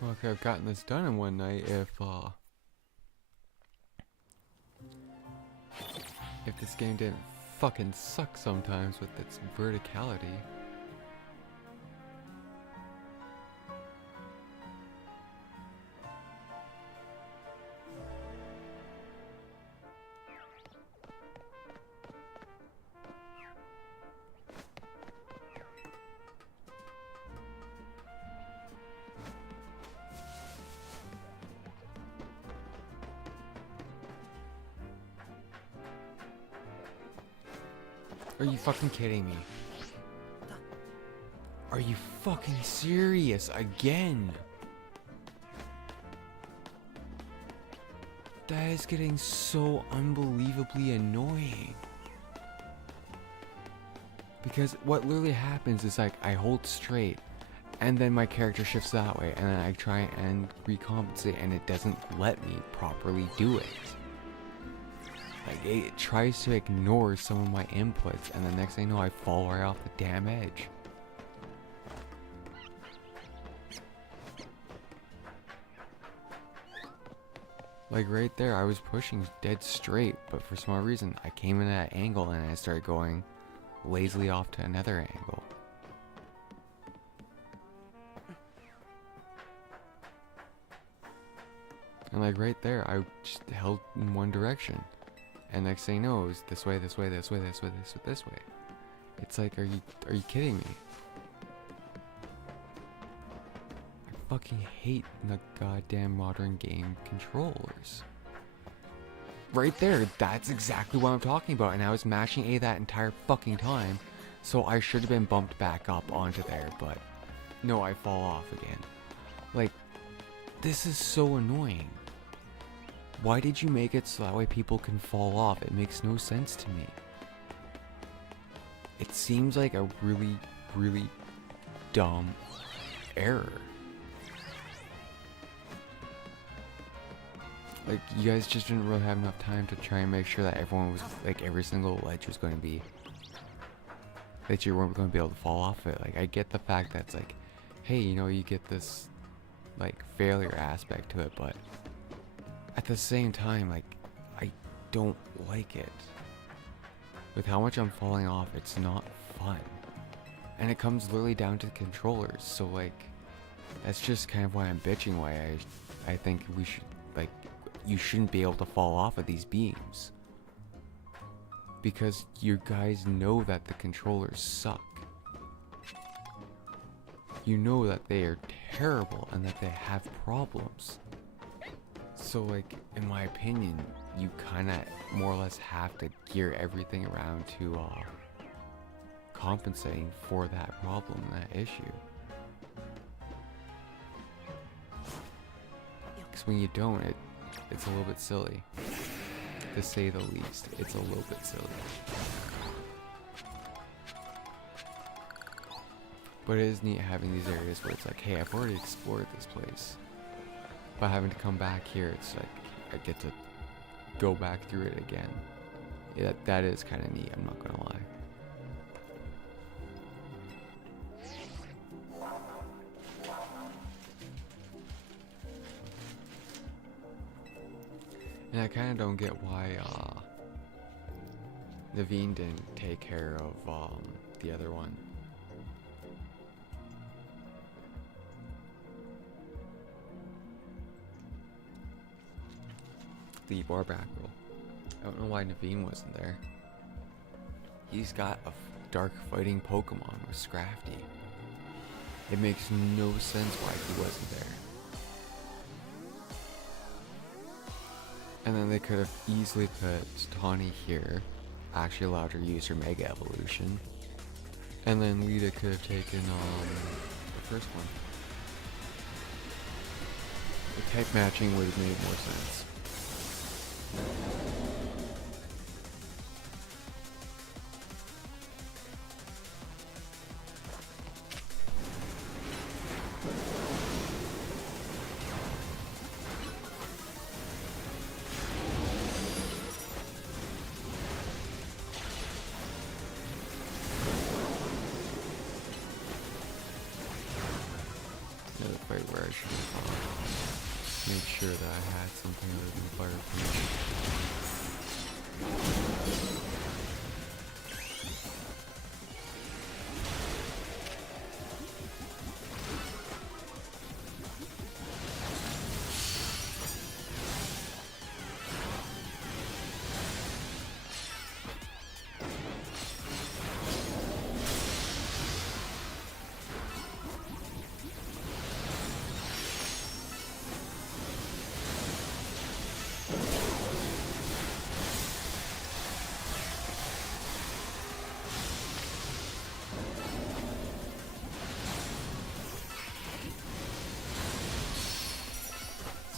Well, I could have gotten this done in one night if this game didn't fucking suck sometimes with its verticality. Are you fucking kidding me? Are you fucking serious again? That is getting so unbelievably annoying. Because what literally happens is like I hold straight and then my character shifts that way and then I try and recompensate and it doesn't let me properly do it. Like it tries to ignore some of my inputs and the next thing I know I fall right off the damn edge. Like right there I was pushing dead straight, but for some reason I came in at an angle and I started going lazily off to another angle. And like right there I just held in one direction. And next thing you know, it's this way, this way, this way, this way, this way. It's like, are you kidding me? I fucking hate the goddamn modern game controllers. Right there, that's exactly what I'm talking about. And I was mashing A that entire fucking time. So I should have been bumped back up onto there, but no, I fall off again. Like, this is so annoying. Why did you make it so that way people can fall off? It makes no sense to me. It seems like a really, really dumb error. Like, you guys just didn't really have enough time to try and make sure that everyone was, like, every single ledge was going to be, that you weren't going to be able to fall off it. Like, I get the fact that it's like, hey, you know, you get this, like, failure aspect to it, but at the same time, like, I don't like it. With how much I'm falling off, it's not fun. And it comes literally down to the controllers, so, like, that's just kind of why I'm bitching, why I think we should, like, you shouldn't be able to fall off of these beams. Because you guys know that the controllers suck. You know that they are terrible and that they have problems. So, like, in my opinion, you kind of more or less have to gear everything around to compensating for that problem, that issue. Because when you don't, it's a little bit silly. To say the least, it's a little bit silly. But it is neat having these areas where it's like, hey, I've already explored this place. By having to come back here, it's like, I get to go back through it again. Yeah, that is kind of neat, I'm not gonna lie. And I kind of don't get why Naveen didn't take care of the other one. The bar back roll. I don't know why Naveen wasn't there. He's got a dark fighting Pokemon with Scrafty. It makes no sense why he wasn't there. And then they could have easily put Tawny here, actually allowed her to use her Mega Evolution. And then Lita could have taken the first one. The type matching would have made more sense. Another fight where I should have made sure that I had something other than fire punch.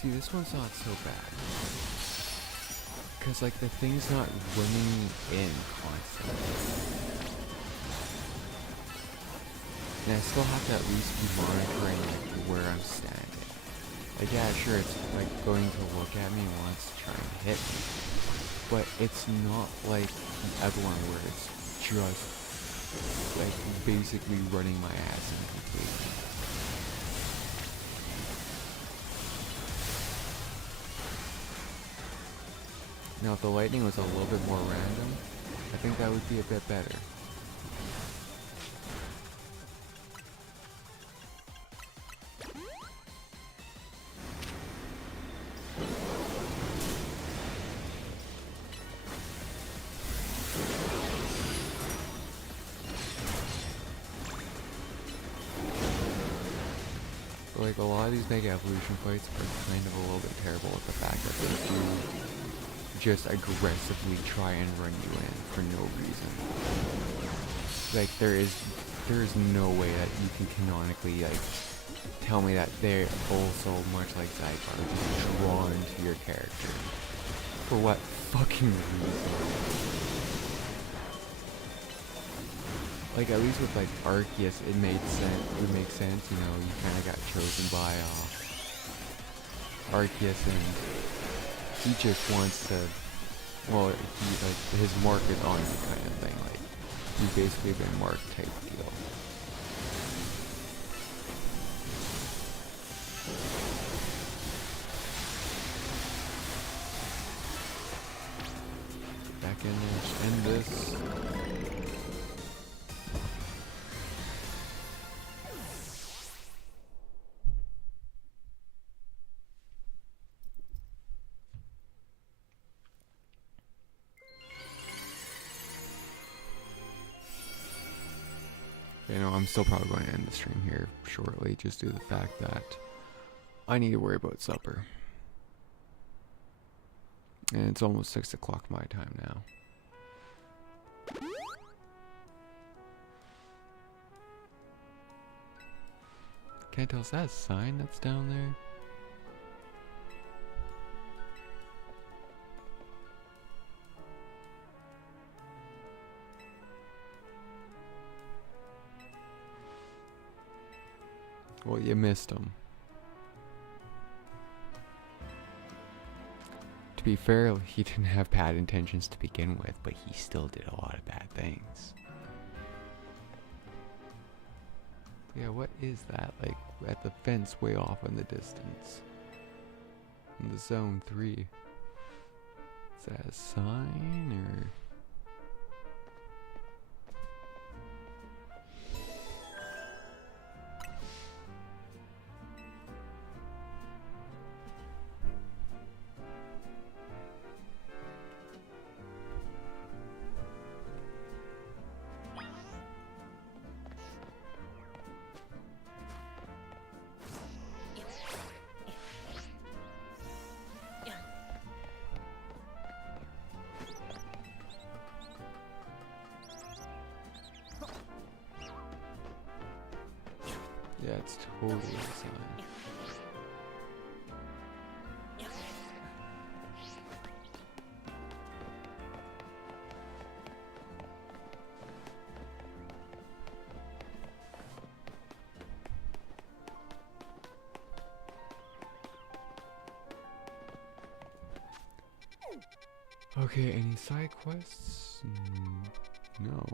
See, this one's not so bad. Because, like, the thing's not running in constantly. And I still have to at least be monitoring, like, where I'm standing. Like, yeah, sure, it's, like, going to look at me and wants to try and hit me. But it's not like the other one where it's just, like, basically running my ass in completely. Now, if the lightning was a little bit more random, I think that would be a bit better. like a lot of these Mega Evolution fights are kind of a little bit terrible with the fact that they do just aggressively try and run you in for no reason. Like there is no way that you can canonically like tell me that they're also much like Zygar just drawn to your character. For what fucking reason? Like at least with like Arceus, it made sense. It would make sense, you know. You kind of got chosen by Arceus, and he just wants to. Well, he like his mark is on you, kind of thing. Like you've basically been marked type deal. Back in there, just end this. You know, I'm still probably going to end the stream here shortly, just due to the fact that I need to worry about supper. And it's almost 6 o'clock my time now. Can't tell, is that a sign that's down there? Well, you missed him. To be fair, he didn't have bad intentions to begin with, but he still did a lot of bad things. Yeah, what is that? Like, at the fence way off in the distance. In the zone 3. Is that a sign, or...? Yeah, it's totally a sign. Okay, any side quests? No.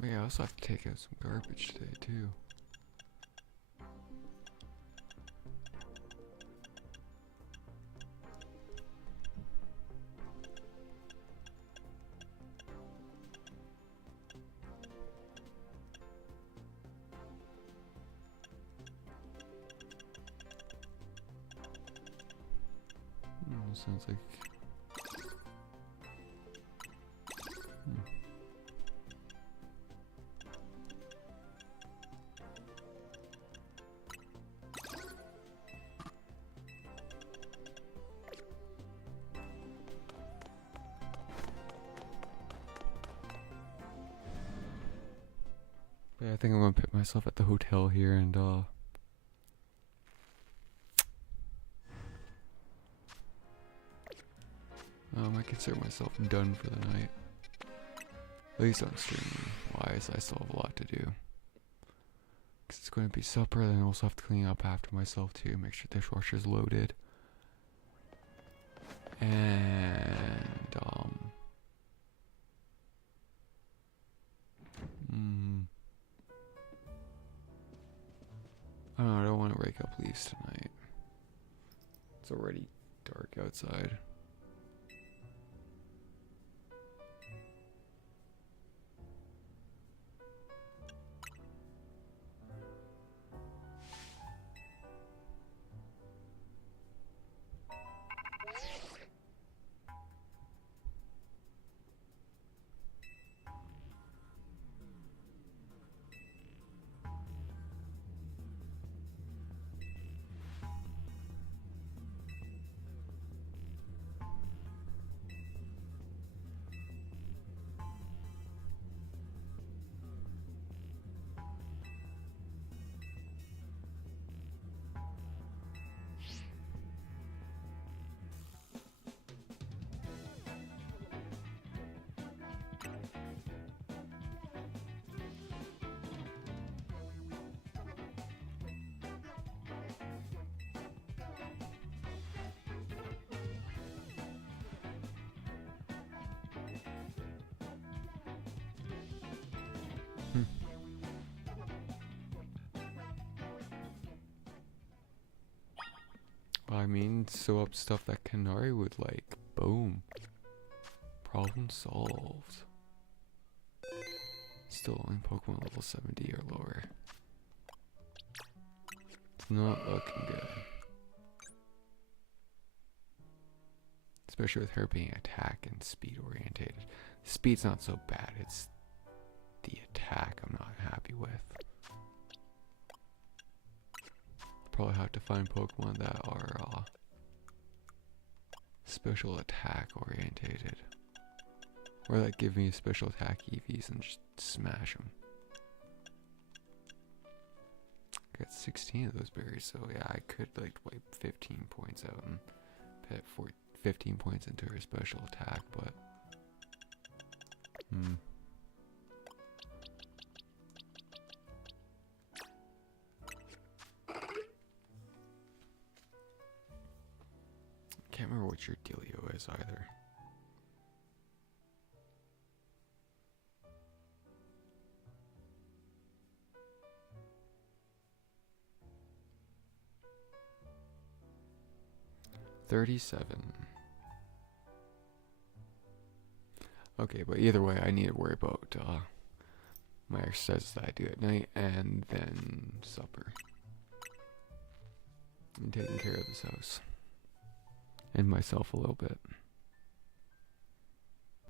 Yeah, I also have to take out some garbage today, too. Sounds like... Yeah, I think I'm gonna put myself at the hotel here and I consider myself done for the night. At least on streaming wise, I still have a lot to do. Cause it's going to be supper, then I also have to clean up after myself too, make sure the dishwasher's loaded. And I don't know, I don't want to wake up Leaves tonight. It's already dark outside. Hmm. I mean, sew up stuff that Kanari would like. Boom. Problem solved. Still only Pokemon level 70 or lower. It's not looking good. Especially with her being attack and speed orientated. Speed's not so bad, it's the attack I'm not happy with. Probably have to find Pokemon that are special attack orientated. Or that give me special attack EVs and just smash them. I got 16 of those berries, so yeah, I could like wipe 15 points out and put 15 points into her special attack, but can't remember what your dealio is either. $37. Okay, but either way, I need to worry about my exercises that I do at night and then supper. And taking care of this house. And myself a little bit.